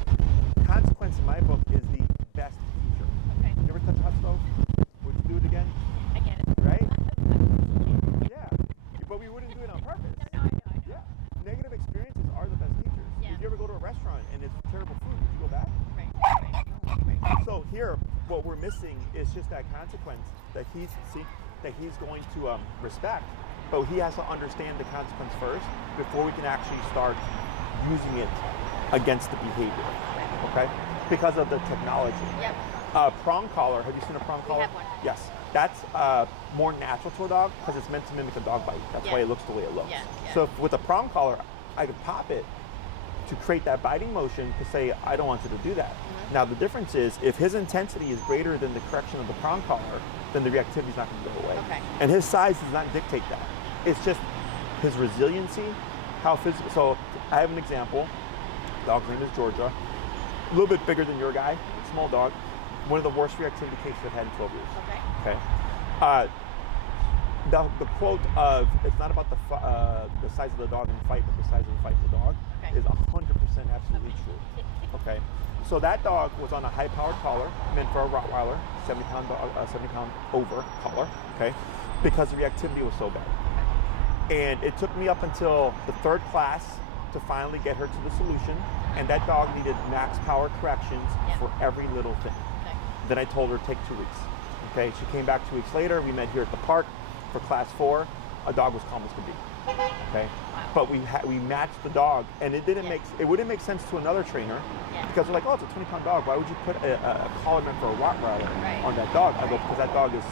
consequence in my book is the best teacher. You ever touch a hot stove? Would you do it again? I get it. Right? Yeah. But we wouldn't do it on purpose. No, I know. Yeah. Negative experiences are the best teachers. If you ever go to a restaurant and it's terrible food, would you go back? So here, what we're missing is just that consequence that he's going to respect, but he has to understand the consequence first before we can actually start using it against the behavior. Okay? Because of the technology. Prong collar. Have you seen a prong collar? We have one. Yes. That's more natural to a dog because it's meant to mimic a dog bite. That's why it looks the way it looks. So with a prong collar, I could pop it to create that biting motion to say, I don't want you to do that. Now the difference is, if his intensity is greater than the correction of the prong collar, then the reactivity is not going to go away. And his size does not dictate that. It's just his resiliency, how physical. So I have an example. Dog's name is Georgia. A little bit bigger than your guy, small dog. One of the worst reactivity cases I've had in 12 years. Okay. The quote of, it's not about the size of the dog in the fight, but the size of the fight of the dog, is 100% absolutely true. Okay. So that dog was on a high-powered collar, meant for a Rottweiler, 70-pound over collar, okay, because the reactivity was so bad. And it took me up until the third class to finally get her to the solution, and that dog needed max power corrections for every little thing. Then I told her, take 2 weeks. Okay, she came back 2 weeks later. We met here at the park for class 4. A dog was calm as could be. Okay, but we matched the dog, and it wouldn't make sense to another trainer because we're like, oh, it's a 20-pound dog. Why would you put a collar meant for a Rottweiler on that dog? I go, because that dog is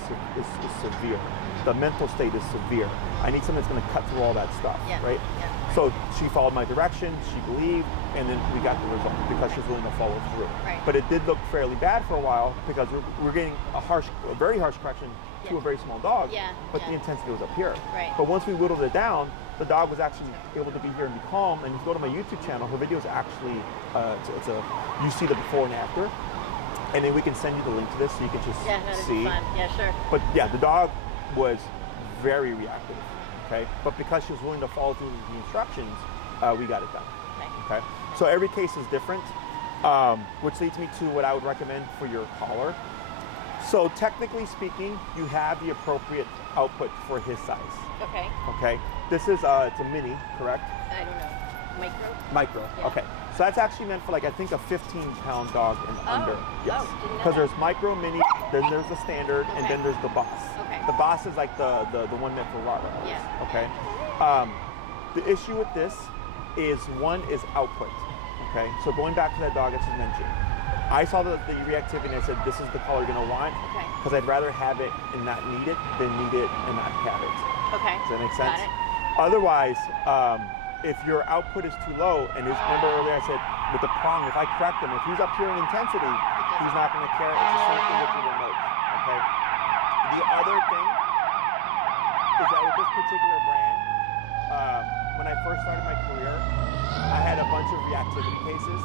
severe. The mental state is severe. I need something that's going to cut through all that stuff, right? So she followed my direction, she believed, and then we got the result because she was willing to follow through. But it did look fairly bad for a while because we're getting a very harsh correction to a very small dog, but the intensity was up here. But once we whittled it down, the dog was actually able to be here and be calm. And if you go to my YouTube channel, her video is actually, you see the before and after. And then we can send you the link to this so you can just see. But yeah, the dog was very reactive, okay? But because she was willing to follow through the instructions, we got it done, okay? So every case is different, which leads me to what I would recommend for your collar. So technically speaking, you have the appropriate output for his size. Okay. This is, it's a mini, correct? I don't know. Micro, okay. So that's actually meant for, like, I think a 15-pound dog and under. Yes. Because there's micro, mini, then there's the standard, and then there's the boss. The boss is like the one meant for Rottweilers. Okay. The issue with this is one is output. Okay. So going back to that dog I just mentioned, I saw the reactivity and I said, this is the color you're gonna want, because I'd rather have it and not need it than need it and not have it. Does that make sense? Otherwise, if your output is too low, and remember earlier I said with the prong, if I correct him, if he's up here in intensity, he's not going to care. It's the same thing with the remote. Okay. The other thing is that with this particular brand, when I first started my career, I had a bunch of reactivity cases,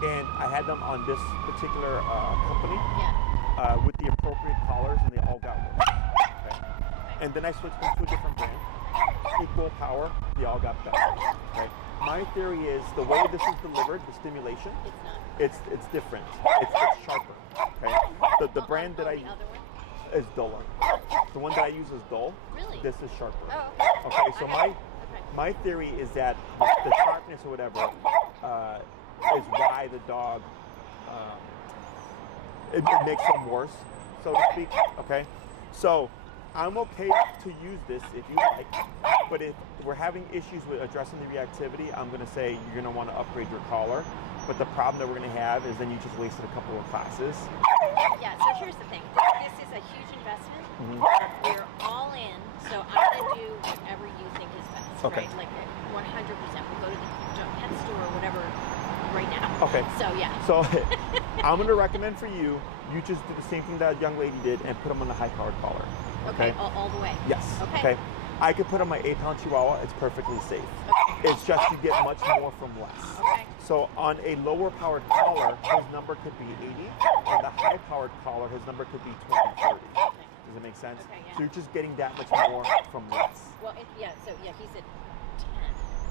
and I had them on this particular company with the appropriate collars, and they all got worse. Okay. And then I switched them to a different brand. Equal power, they all got better. Okay. My theory is the way this is delivered, the stimulation, it's different. It's sharper. Okay. The brand that I use is duller. The one that I use is dull. This is sharper. Okay. So my theory is that the sharpness or whatever is why the dog it makes them worse, so to speak. Okay. So I'm okay to use this if you like, but if we're having issues with addressing the reactivity, I'm going to say you're going to want to upgrade your collar. But the problem that we're going to have is then you just wasted a couple of classes. Yeah, so here's the thing. This is a huge investment. We're all in, so I'm going to do whatever you think is best, right? Like 100%. We'll go to the pet store or whatever right now. Okay. So, yeah. So I'm going to recommend for you you just do the same thing that young lady did and put them on the high-powered collar. Okay, all the way. Yes. Okay. I could put on my 8-pound Chihuahua. It's perfectly safe. Okay. It's just you get much more from less. Okay. So on a lower-powered collar, his number could be 80. On the high-powered collar, his number could be 20, 30. Does it make sense? Okay, yeah. So you're just getting that much more from less. Well, so he said 10.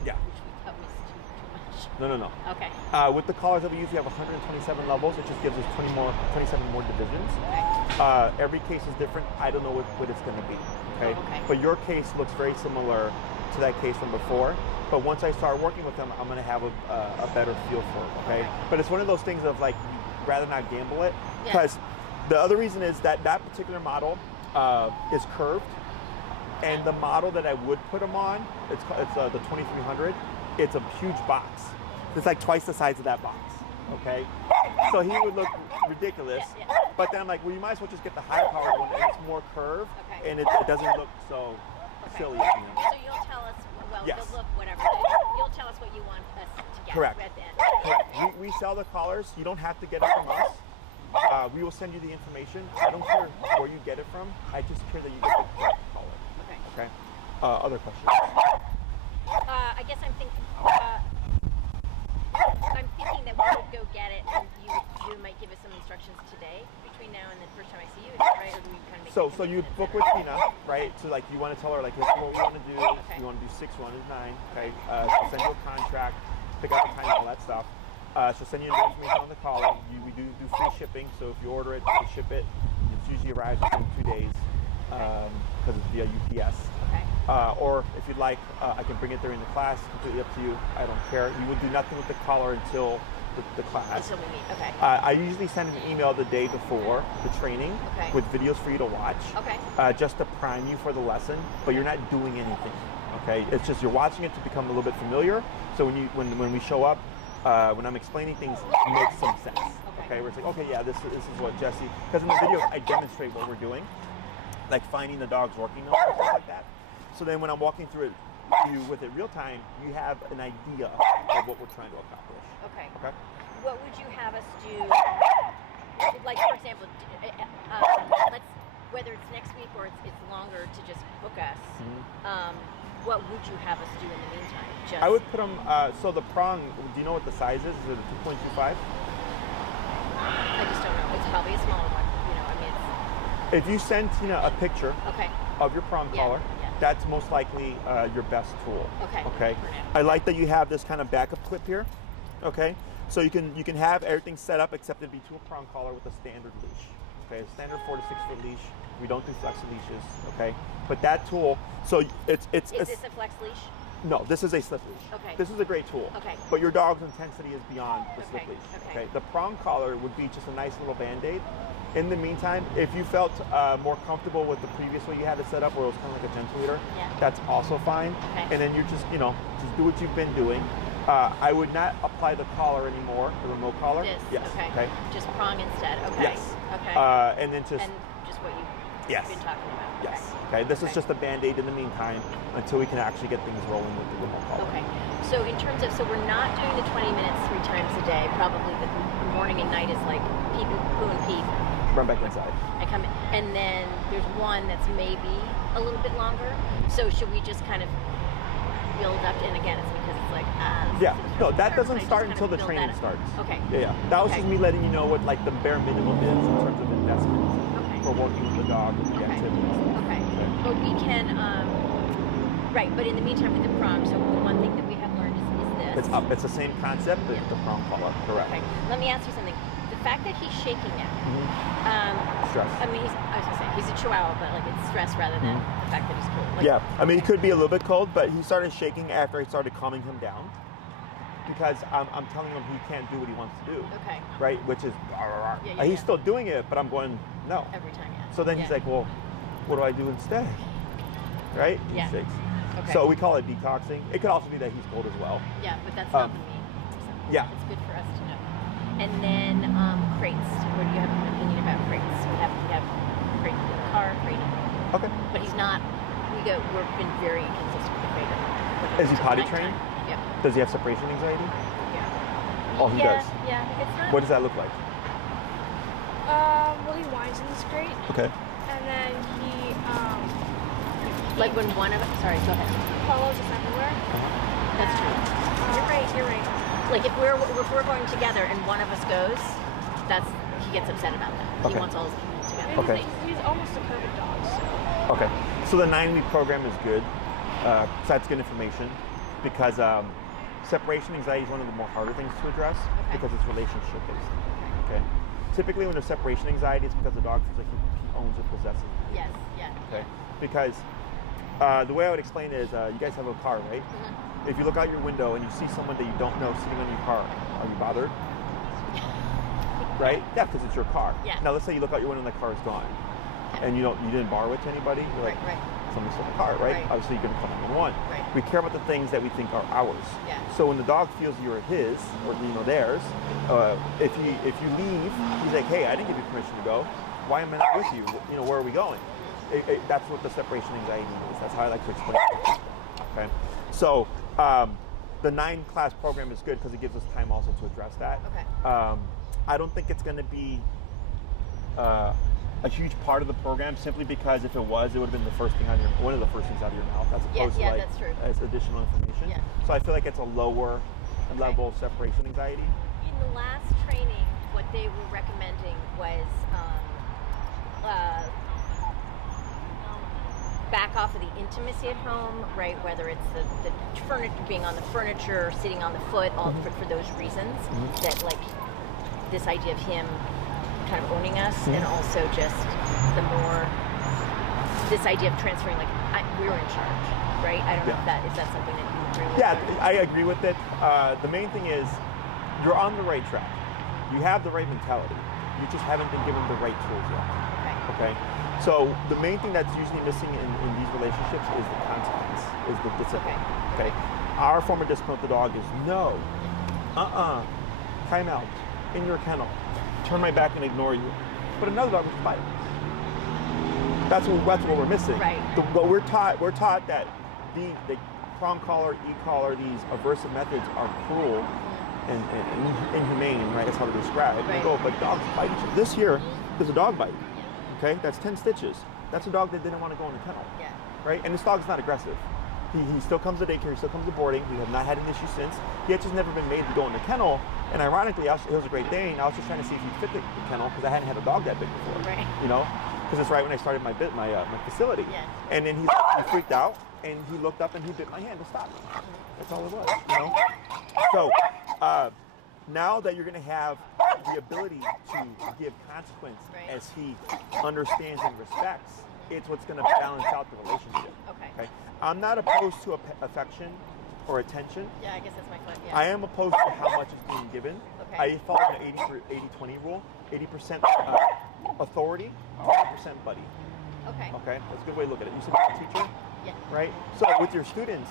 Yeah. Which we thought was too much. No. Okay. With the collars that we use, we have 127 levels. It just gives us 27 more divisions. Okay. Every case is different. I don't know what it's going to be. Okay? Oh, okay. But your case looks very similar to that case from before. But once I start working with them, I'm going to have a better feel for it. Okay? But it's one of those things of like, you'd rather not gamble it. Because the other reason is that particular model is curved. And the model that I would put them on, it's the 2300. It's a huge box. It's like twice the size of that box. Okay, so he would look ridiculous. But then I'm like, well, you might as well just get the high-powered one, and it's more curved, and it doesn't look so silly. So you'll tell us, Yes. the look, whatever. You'll tell us what you want us to get. Correct. At the end. Correct. We sell the collars. You don't have to get it from us. We will send you the information. I don't care where you get it from. I just care that you get the correct collar. Okay. Other questions? I guess I'm thinking that we would go get it, and you might give us some instructions today between now and the first time I see you, is that right? Or do we kind of make So you book with Tina, right? So like you want to tell her like this is what we want to do. Okay. You want to do 6, 1 is 9. Okay. She'll send you a contract, pick out the time, all that stuff. She'll send you the information on the collar. We do free shipping. So if you order it, we ship it. It usually arrives within 2 days because it's via UPS. Okay. Or if you'd like, I can bring it during the class. Completely up to you. I don't care. You will do nothing with the collar until the class. Until we meet. Okay. I usually send an email the day before the training with videos for you to watch. Okay. Just to prime you for the lesson, but you're not doing anything. Okay. It's just you're watching it to become a little bit familiar. So when we show up, when I'm explaining things, it makes some sense. Okay. Where it's like, okay, yeah, this is what Jesse. Because in the video, I demonstrate what we're doing, like finding the dogs working on it, stuff like that. So then when I'm walking through it with it real time, you have an idea of what we're trying to accomplish. Okay. Okay. What would you have us do? Like, for example, whether it's next week or it's longer to just book us, what would you have us do in the meantime? Just I would put them, so the prong, do you know what the size is? Is it a 2.25? I just don't know. It's probably a smaller one. If you send Tina a picture of your prong collar, that's most likely your best tool. Okay. I like that you have this kind of backup clip here. Okay. So you can have everything set up except it'd be to a prong collar with a standard leash. Okay. A standard 4 to 6 foot leash. We don't do flex leashes. Okay. But that tool, so it's. Is this a flex leash? No, this is a slip leash. Okay. This is a great tool. Okay. But your dog's intensity is beyond the slip leash. Okay. The prong collar would be just a nice little band-aid. In the meantime, if you felt more comfortable with the previous way you had it set up, where it was kind of like a gentle leader, that's also fine. Okay. And then you're just do what you've been doing. I would not apply the collar anymore, the remote collar. Yes. Okay. Just prong instead. Okay. Yes. Okay. And then just what you've been talking about. Yes. Okay. This is just a band-aid in the meantime until we can actually get things rolling with the remote collar. Okay. So in terms of, we're not doing the 20 minutes 3 times a day. Probably the morning and night is like pee, poo, and pee. Run back inside. I come in, and then there's one that's maybe a little bit longer. So should we just kind of build up? And again, it's because it's like no, that doesn't start until the training starts. Okay. Yeah. That was just me letting you know what like the bare minimum is in terms of investment for working with the dog and the activities. Okay. But we can right. But in the meantime, with the prong, so the one thing that we have learned is this. It's up. It's the same concept, but the prong collar. Correct. Okay. Let me ask you something. The fact that he's shaking now. Stress. I mean, I was gonna say he's a Chihuahua, but like it's stress rather than the fact that he's cold. Like, I mean, he could be a little bit cold, but he started shaking after I started calming him down because I'm telling him he can't do what he wants to do. Okay. Right, which is he's still doing it, but I'm going no. Every time, So then he's like, well, what do I do instead? Right? He shakes. Okay. So we call it detoxing. It could also be that he's cold as well. Yeah, but that's not for me. Yeah. It's good for us to know. And then crates. What do you have an opinion about crates? We have crate in the car, crate. Okay. But he's not. We've been very inconsistent with the crate. Is he potty trained? Yeah. Does he have separation anxiety? Yeah. Oh, he does. Yeah. It's not. What does that look like? he whines in this crate, Okay. and then he Like when one of us, sorry, go ahead. follows us everywhere. That's true. You're right. Like if we're going together and one of us goes, he gets upset about that. Okay. He wants all his people together. And Okay. He's almost a COVID dog, so. Okay. So the 9-week program is good. So that's good information because separation anxiety is one of the more harder things to address because it's relationship based. Okay. Typically, when there's separation anxiety, it's because the dog feels like he owns or possesses you. Yes. Yeah. Okay. Because the way I would explain it is, you guys have a car, right? Mm-hmm. If you look out your window and you see someone that you don't know sitting in your car, are you bothered? Right? Yeah, because it's your car. Yeah. Now let's say you look out your window and the car is gone, and you didn't borrow it to anybody. You're like, Right. somebody stole the car, right? Right. Obviously, you're going to call 911. Right. We care about the things that we think are ours. Yeah. So when the dog feels you're his or theirs, if you leave, he's like, hey, I didn't give you permission to go. Why am I not with you? Where are we going? That's what the separation anxiety is. That's how I like to explain it. Okay. So the 9-class program is good because it gives us time also to address that. Okay. I don't think it's going to be a huge part of the program simply because if it was, it would have been one of the first things out of your mouth as opposed to like that's true. as additional information. Yeah. So I feel like it's a lower level separation anxiety. In the last training, what they were recommending was back off of the intimacy at home, right? Whether it's the furniture, being on the furniture, sitting on the foot, all for those reasons. That like this idea of him kind of owning us, and also just this idea of transferring, like we're in charge, right? I don't know if that's something that you agree with. Yeah, I agree with it. The main thing is you're on the right track. You have the right mentality. You just haven't been given the right tools yet. Okay. So the main thing that's usually missing in these relationships is the consequence, is the discipline. Okay. Our form of discipline with the dog is no, time out, in your kennel, turn my back and ignore you. But another dog will just bite. That's what we're missing. Right. But we're taught that the prong collar, e-collar, these aversive methods are cruel and inhumane, right? That's how they're described. Right. You go, but dogs bite each other. This here is a dog bite. Okay, that's 10 stitches. That's a dog that didn't want to go in the kennel. Yeah. Right? And this dog's not aggressive. He still comes to daycare, he still comes to boarding. We have not had an issue since. He had just never been made to go in the kennel. And ironically, it was a Great Dane. I was just trying to see if he'd fit the kennel because I hadn't had a dog that big before. Right. Because it's right when I started my facility. Yeah. And then he freaked out and he looked up and he bit my hand to stop me. That's all it was. So now that you're going to have the ability to give consequence as he understands and respects, it's what's going to balance out the relationship. Okay. I'm not opposed to affection or attention. Yeah, I guess that's my question. Yeah. I am opposed to how much is being given. Okay. I follow the 80-20 rule. 80% authority, 20% buddy. Okay. Okay, that's a good way to look at it. You said you're a teacher? Yeah. Right? So with your students,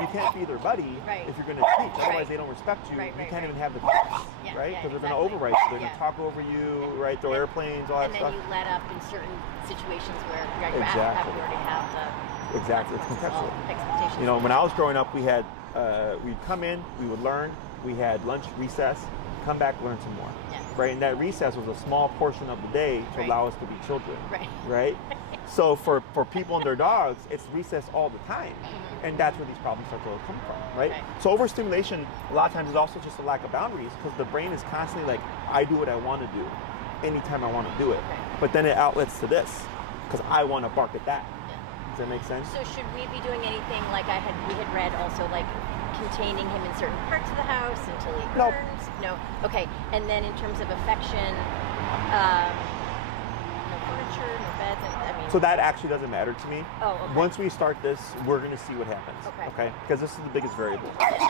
you can't be their buddy if you're going to teach. Otherwise, they don't respect you. You can't even have the class, right? Because they're going to override you. They're going to talk over you, right? Throw airplanes, all that stuff. And then you let up in certain situations where you Exactly. already have the Exactly. It's contextual. Expectations. When I was growing up, we'd come in, we would learn, we had lunch, recess, come back, learn some more. Yeah. Right? And that recess was a small portion of the day to allow us to be children. Right. So for people and their dogs, it's recess all the time. And that's where these problems start to come from, right? So overstimulation, a lot of times, is also just a lack of boundaries because the brain is constantly like, I do what I want to do anytime I want to do it. But then it outlets to this because I want to bark at that. Does that make sense? So should we be doing anything like we had read also, like containing him in certain parts of the house until he learns? No. Okay. And then in terms of affection, no furniture, no beds, so that actually doesn't matter to me. Oh, okay. Once we start this, we're going to see what happens. Okay? Because this is the biggest variable. Okay?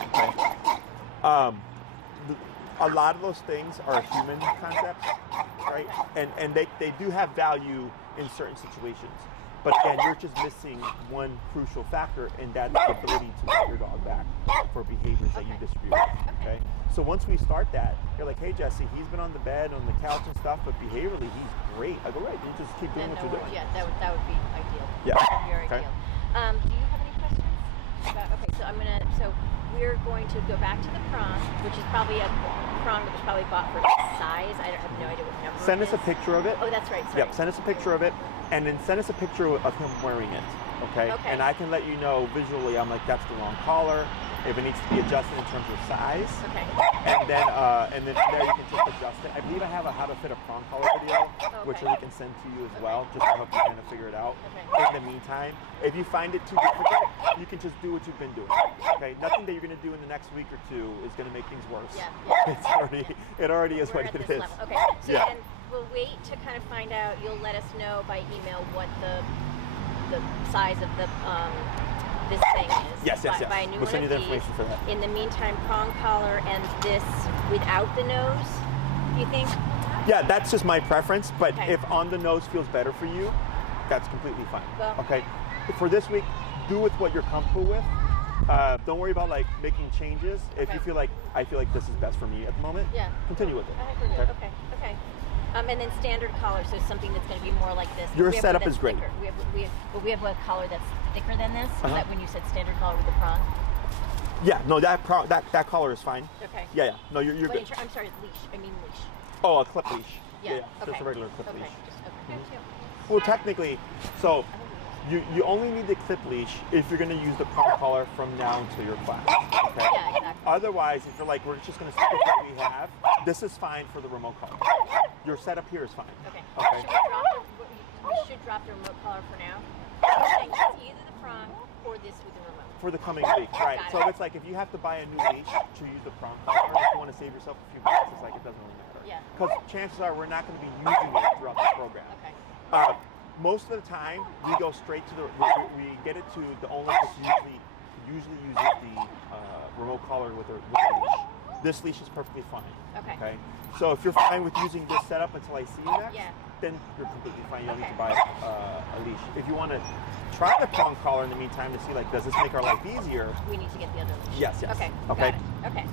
A lot of those things are human concepts, right? And they do have value in certain situations. But again, you're just missing one crucial factor, and that's the ability to get your dog back for behaviors that you disagree with. Okay? So once we start that, you're like, hey, Jesse, he's been on the bed, on the couch and stuff, but behaviorally, he's great. I go, right, you just keep doing what you're doing. Yeah, that would be ideal. Yeah. Very ideal. Do you have any questions? Okay, so we're going to go back to the prong, which is probably a prong that was probably bought for size. I have no idea what number. Send it us a is. picture of it. Oh, that's right. Sorry. Yep, send us a picture of it, and then send us a picture of him wearing it, okay? Okay. And I can let you know visually, I'm like, that's the wrong collar, if it needs to be adjusted in terms of size. Okay. And then from there you can just adjust it. I believe I have a how to fit a prong collar video, which we can send to you as well, just to help you kind of figure it out. Okay. In the meantime, if you find it too difficult, you can just do what you've been doing, okay? Nothing that you're gonna do in the next week or two is gonna make things worse. Yeah. It already is We're what at it this is. level. Okay. So Yeah. then we'll wait to kind of find out. You'll let us know by email what the size of the this thing is. Yes. By a new We'll one send you of the these. information for that. In the meantime, prong collar and this without the nose. Do you think? Yeah, that's just my preference, but Okay. if on the nose feels better for you, that's completely fine. Well- okay, for this week, do with what you're comfortable with. Don't worry about like making changes. If Okay. you feel like I feel like this is best for me at the moment, Yeah. continue with it. I think we're good. Okay. And then standard collar, so something that's going to be more like this. Your We have setup one is that's great. thicker. We have a collar that's thicker than this. Uh-huh. Is that when you said standard collar with the prong? Yeah, no, that collar is fine. Okay. Yeah. No, you're But good. I'm sorry, leash. I mean leash. Oh, a clip leash. Yeah. Just Okay. a regular clip Okay. leash. Just, okay. Well, technically, so you only need the clip leash if you're going to use the prong collar from now until your class. Okay? Yeah, exactly. Otherwise, if you're like, we're just going to stick with what we have, this is fine for the remote collar. Your setup here is fine. Okay. Okay. We should drop the remote collar for now. You're saying it's either the prong or this with the remote. For the coming week, right? Got So it. it's like if you have to buy a new leash to use the prong collar, if you want to save yourself a few bucks, it's like it doesn't really matter. Yeah. Because chances are we're not going to be using it throughout the program. Okay. Most of the time, we go straight to we get it to the owner that usually uses the remote collar with a leash. This leash is perfectly fine. Okay. So if you're fine with using this setup until I see you next, Yeah. then you're completely fine. You don't need Okay. to buy a leash. If you want to try the prong collar in the meantime to see like, does this make our life easier? We need to get the other leash. Yes. Okay. Okay. Got it. Okay.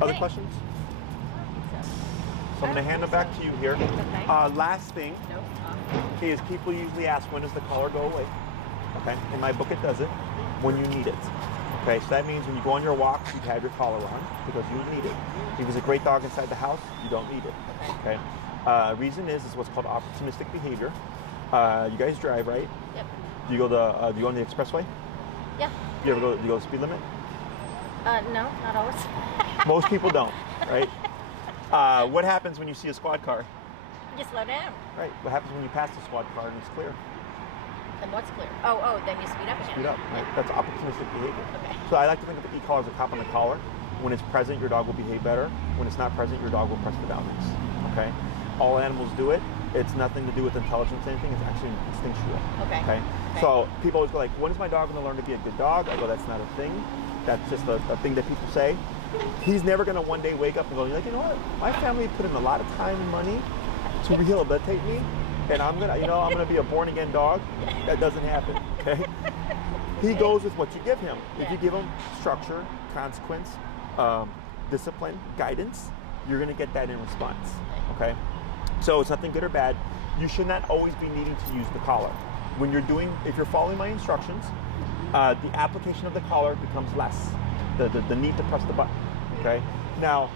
Other questions? So I'm going to hand it back to you here. Okay. Last thing Nope. is people usually ask, when does the collar go away? Okay, in my book it does it when you need it. Okay, so that means when you go on your walks, you have your collar on because you need it. If it's a great dog inside the house, you don't need it. Okay. Reason is what's called opportunistic behavior. You guys drive, right? Yep. Do you go on the expressway? Yeah. Do you go the speed limit? No, not always. Most people don't, right? What happens when you see a squad car? You slow down. Right. What happens when you pass the squad car and it's clear? And what's clear? Oh, then you speed up again. Speed up. Right? That's opportunistic behavior. Okay. So I like to think of the e-collar as a top on the collar. When it's present, your dog will behave better. When it's not present, your dog will press the boundaries. Okay. All animals do it. It's nothing to do with intelligence or anything. It's actually instinctual. Okay. So people always go like, when is my dog going to learn to be a good dog? I go, that's not a thing. That's just a thing that people say. He's never going to one day wake up and go, you know what? My family put in a lot of time and money to rehabilitate me, and I'm gonna be a born again dog. That doesn't happen. Okay. He goes with what you give him. If you give him structure, consequence, discipline, guidance, you're gonna get that in response. Okay. So it's nothing good or bad. You should not always be needing to use the collar. If you're following my instructions, the application of the collar becomes less. The need to press the button. Okay. Now,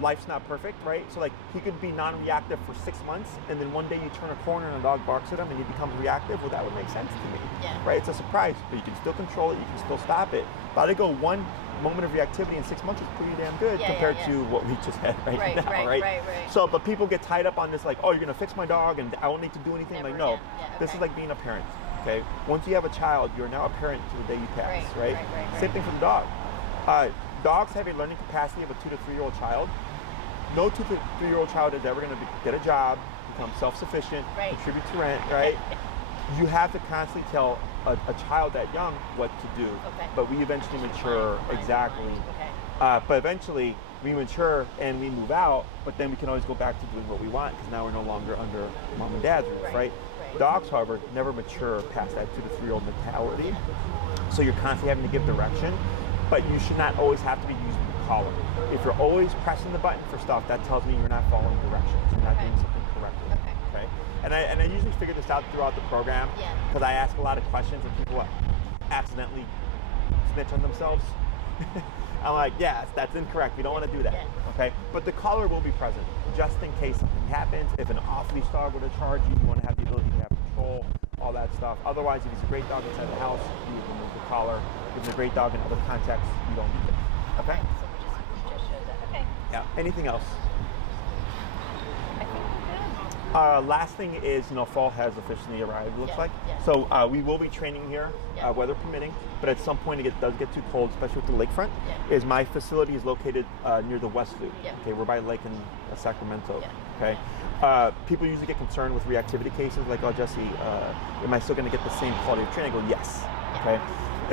life's not perfect, right? So like he could be non-reactive for 6 months, and then one day you turn a corner and a dog barks at him and he becomes reactive. Well, that would make sense to me, right? It's a surprise, but you can still control it. You can still stop it. But I go one moment of reactivity in 6 months is pretty damn good compared to what we just had right now, right? So, but people get tied up on this like, oh, you're gonna fix my dog and I won't need to do anything. Never like, no, again. Yeah, this is like being a parent. Okay, once you have a child, you're now a parent to the day you pass, right? Same thing for the dog. Dogs have a learning capacity of a 2 to 3 year old child. No 2 to 3 year old child is ever going to get a job, become self-sufficient, contribute to rent, right? You have to constantly tell a child that young what to do. But we eventually mature, exactly. But eventually we mature and we move out, but then we can always go back to doing what we want because now we're no longer under mom and dad's roof, right? Dogs, however, never mature past that 2 to 3 year old mentality. So you're constantly having to give direction. But you should not always have to be using the collar. If you're always pressing the button for stuff, that tells me you're not following directions. You're not doing something correctly. Okay. And I usually figure this out throughout the program because I ask a lot of questions and people accidentally snitch on themselves. I'm like, yes, that's incorrect. We don't want to do that. Yeah. Okay, but the collar will be present just in case something happens. If an off-leash dog were to charge you, you want to have the ability to have control, all that stuff. Otherwise, if he's a great dog inside the house, you would remove the collar. If it's a great dog in other contexts, you don't need it. Okay. So we just showed that. Okay. Yeah. Anything else? I think we're good. Last thing is, fall has officially arrived, it looks Yeah, like. yeah. So we will be training here, Yeah. weather permitting, but at some point it does get too cold, especially with the lakefront. Yeah. Is my facility is located near the West Loop. Yeah. Okay, we're by a lake in Sacramento. Yeah. Okay. People usually get concerned with reactivity cases, like, oh, Jesse, am I still going to get the same quality of training? I go, yes. Yeah. Okay.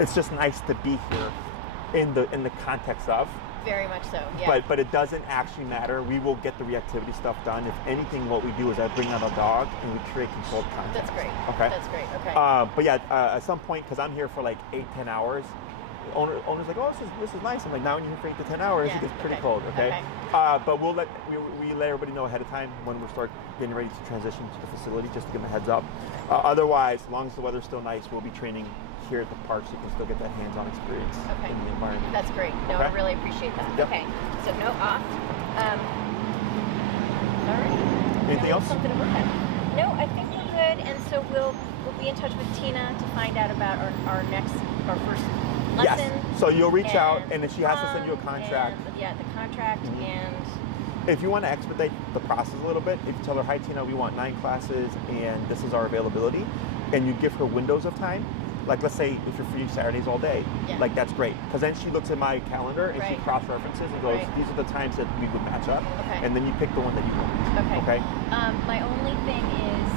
It's just nice to be here in the context of. Very much so. Yeah. But it doesn't actually matter. We will get the reactivity stuff done. If anything, what we do is I bring out a dog and we create controlled content. That's great. Okay. That's great. Okay. But yeah, at some point, because I'm here for like 8-10 hours, the owner's like, oh, this is nice. I'm like, now when you're here for 8 to 10 hours, Yeah, it gets pretty okay, cold. Okay. okay. But we let everybody know ahead of time when we start getting ready to transition to the facility, just to give them a heads up. Otherwise, as long as the weather's still nice, we'll be training here at the park so you can still get that hands-on experience Okay. in the environment. That's great. No, Okay. I really appreciate that. Yep. Okay. So no off. All right. Anything else? Something to work on. No, I think we're good. And so we'll be in touch with Tina to find out about our first lesson. Yes. So you'll reach out, and then she has to send you a and, contract. yeah, the contract and. If you want to expedite the process a little bit, if you tell her, hi Tina, we want 9 classes and this is our availability, and you give her windows of time, like let's say if you're free Saturdays all day, Yeah. like that's great. Because then she looks at my calendar and she Right. cross-references and goes, Right. these are the times that we would match up, Okay. and then you pick the one that you want. Okay. Okay? My only thing is,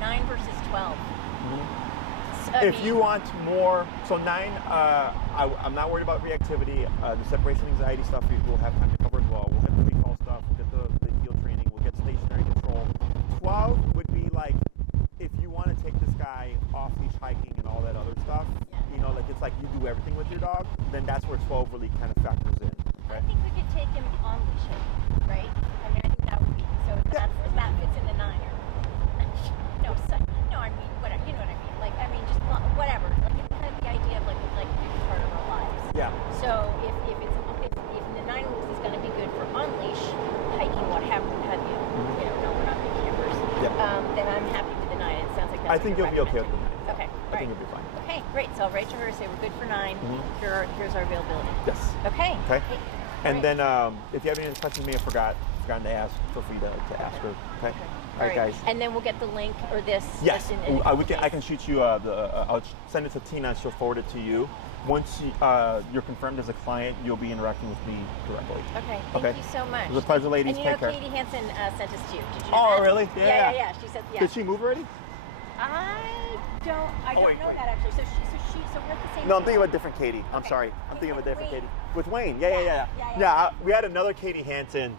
9 versus 12. If you want more, so 9, I'm not worried about reactivity. The separation anxiety stuff we will have time to cover as well. We'll get the recall stuff, we'll get the heel training, we'll get stationary control. 12 would be like, if you want to take this guy off leash hiking and all that other stuff, Yeah. like it's like you do everything with your dog, then that's where 12 really kind of factors in. I think we could take him on leash, right? I mean, I think that would be, so if that fits in the 9. No, I mean, whatever, you know what I mean? Like, I mean, just whatever. Like, it's kind of the idea of like being part of our lives. Yeah. So if the 9 weeks is going to be good for on leash hiking, what have you? No, we're not big campers. Yeah. Then I'm happy with the 9. It sounds like that's I what think you're you'll be okay with recommending. the 9. Okay. I Right. think you'll be fine. Okay, great. So I'll write to her and say we're good for 9. Here's our availability. Yes. Okay. Okay. Great. And then if you have any questions you may have forgotten to ask, feel free to ask her. Okay. All right, guys. And then we'll get the link or this. Yes, in a couple I days. can shoot you I'll send it to Tina and she'll forward it to you. Once you're confirmed as a client, you'll be interacting with me directly. Okay, thank you so much. It was a pleasure, ladies. And you know, Take care. Katie Hansen sent us to you. Did you know Oh, that? really? Yeah. Yeah. She said, yeah. Did she move already? I don't wait. know that actually. So we're at the same. No, I'm thinking of a different Katie. I'm Okay. sorry. I'm thinking of a different Wayne. Katie. With Wayne. Yeah. Yeah. We had another Katie Hansen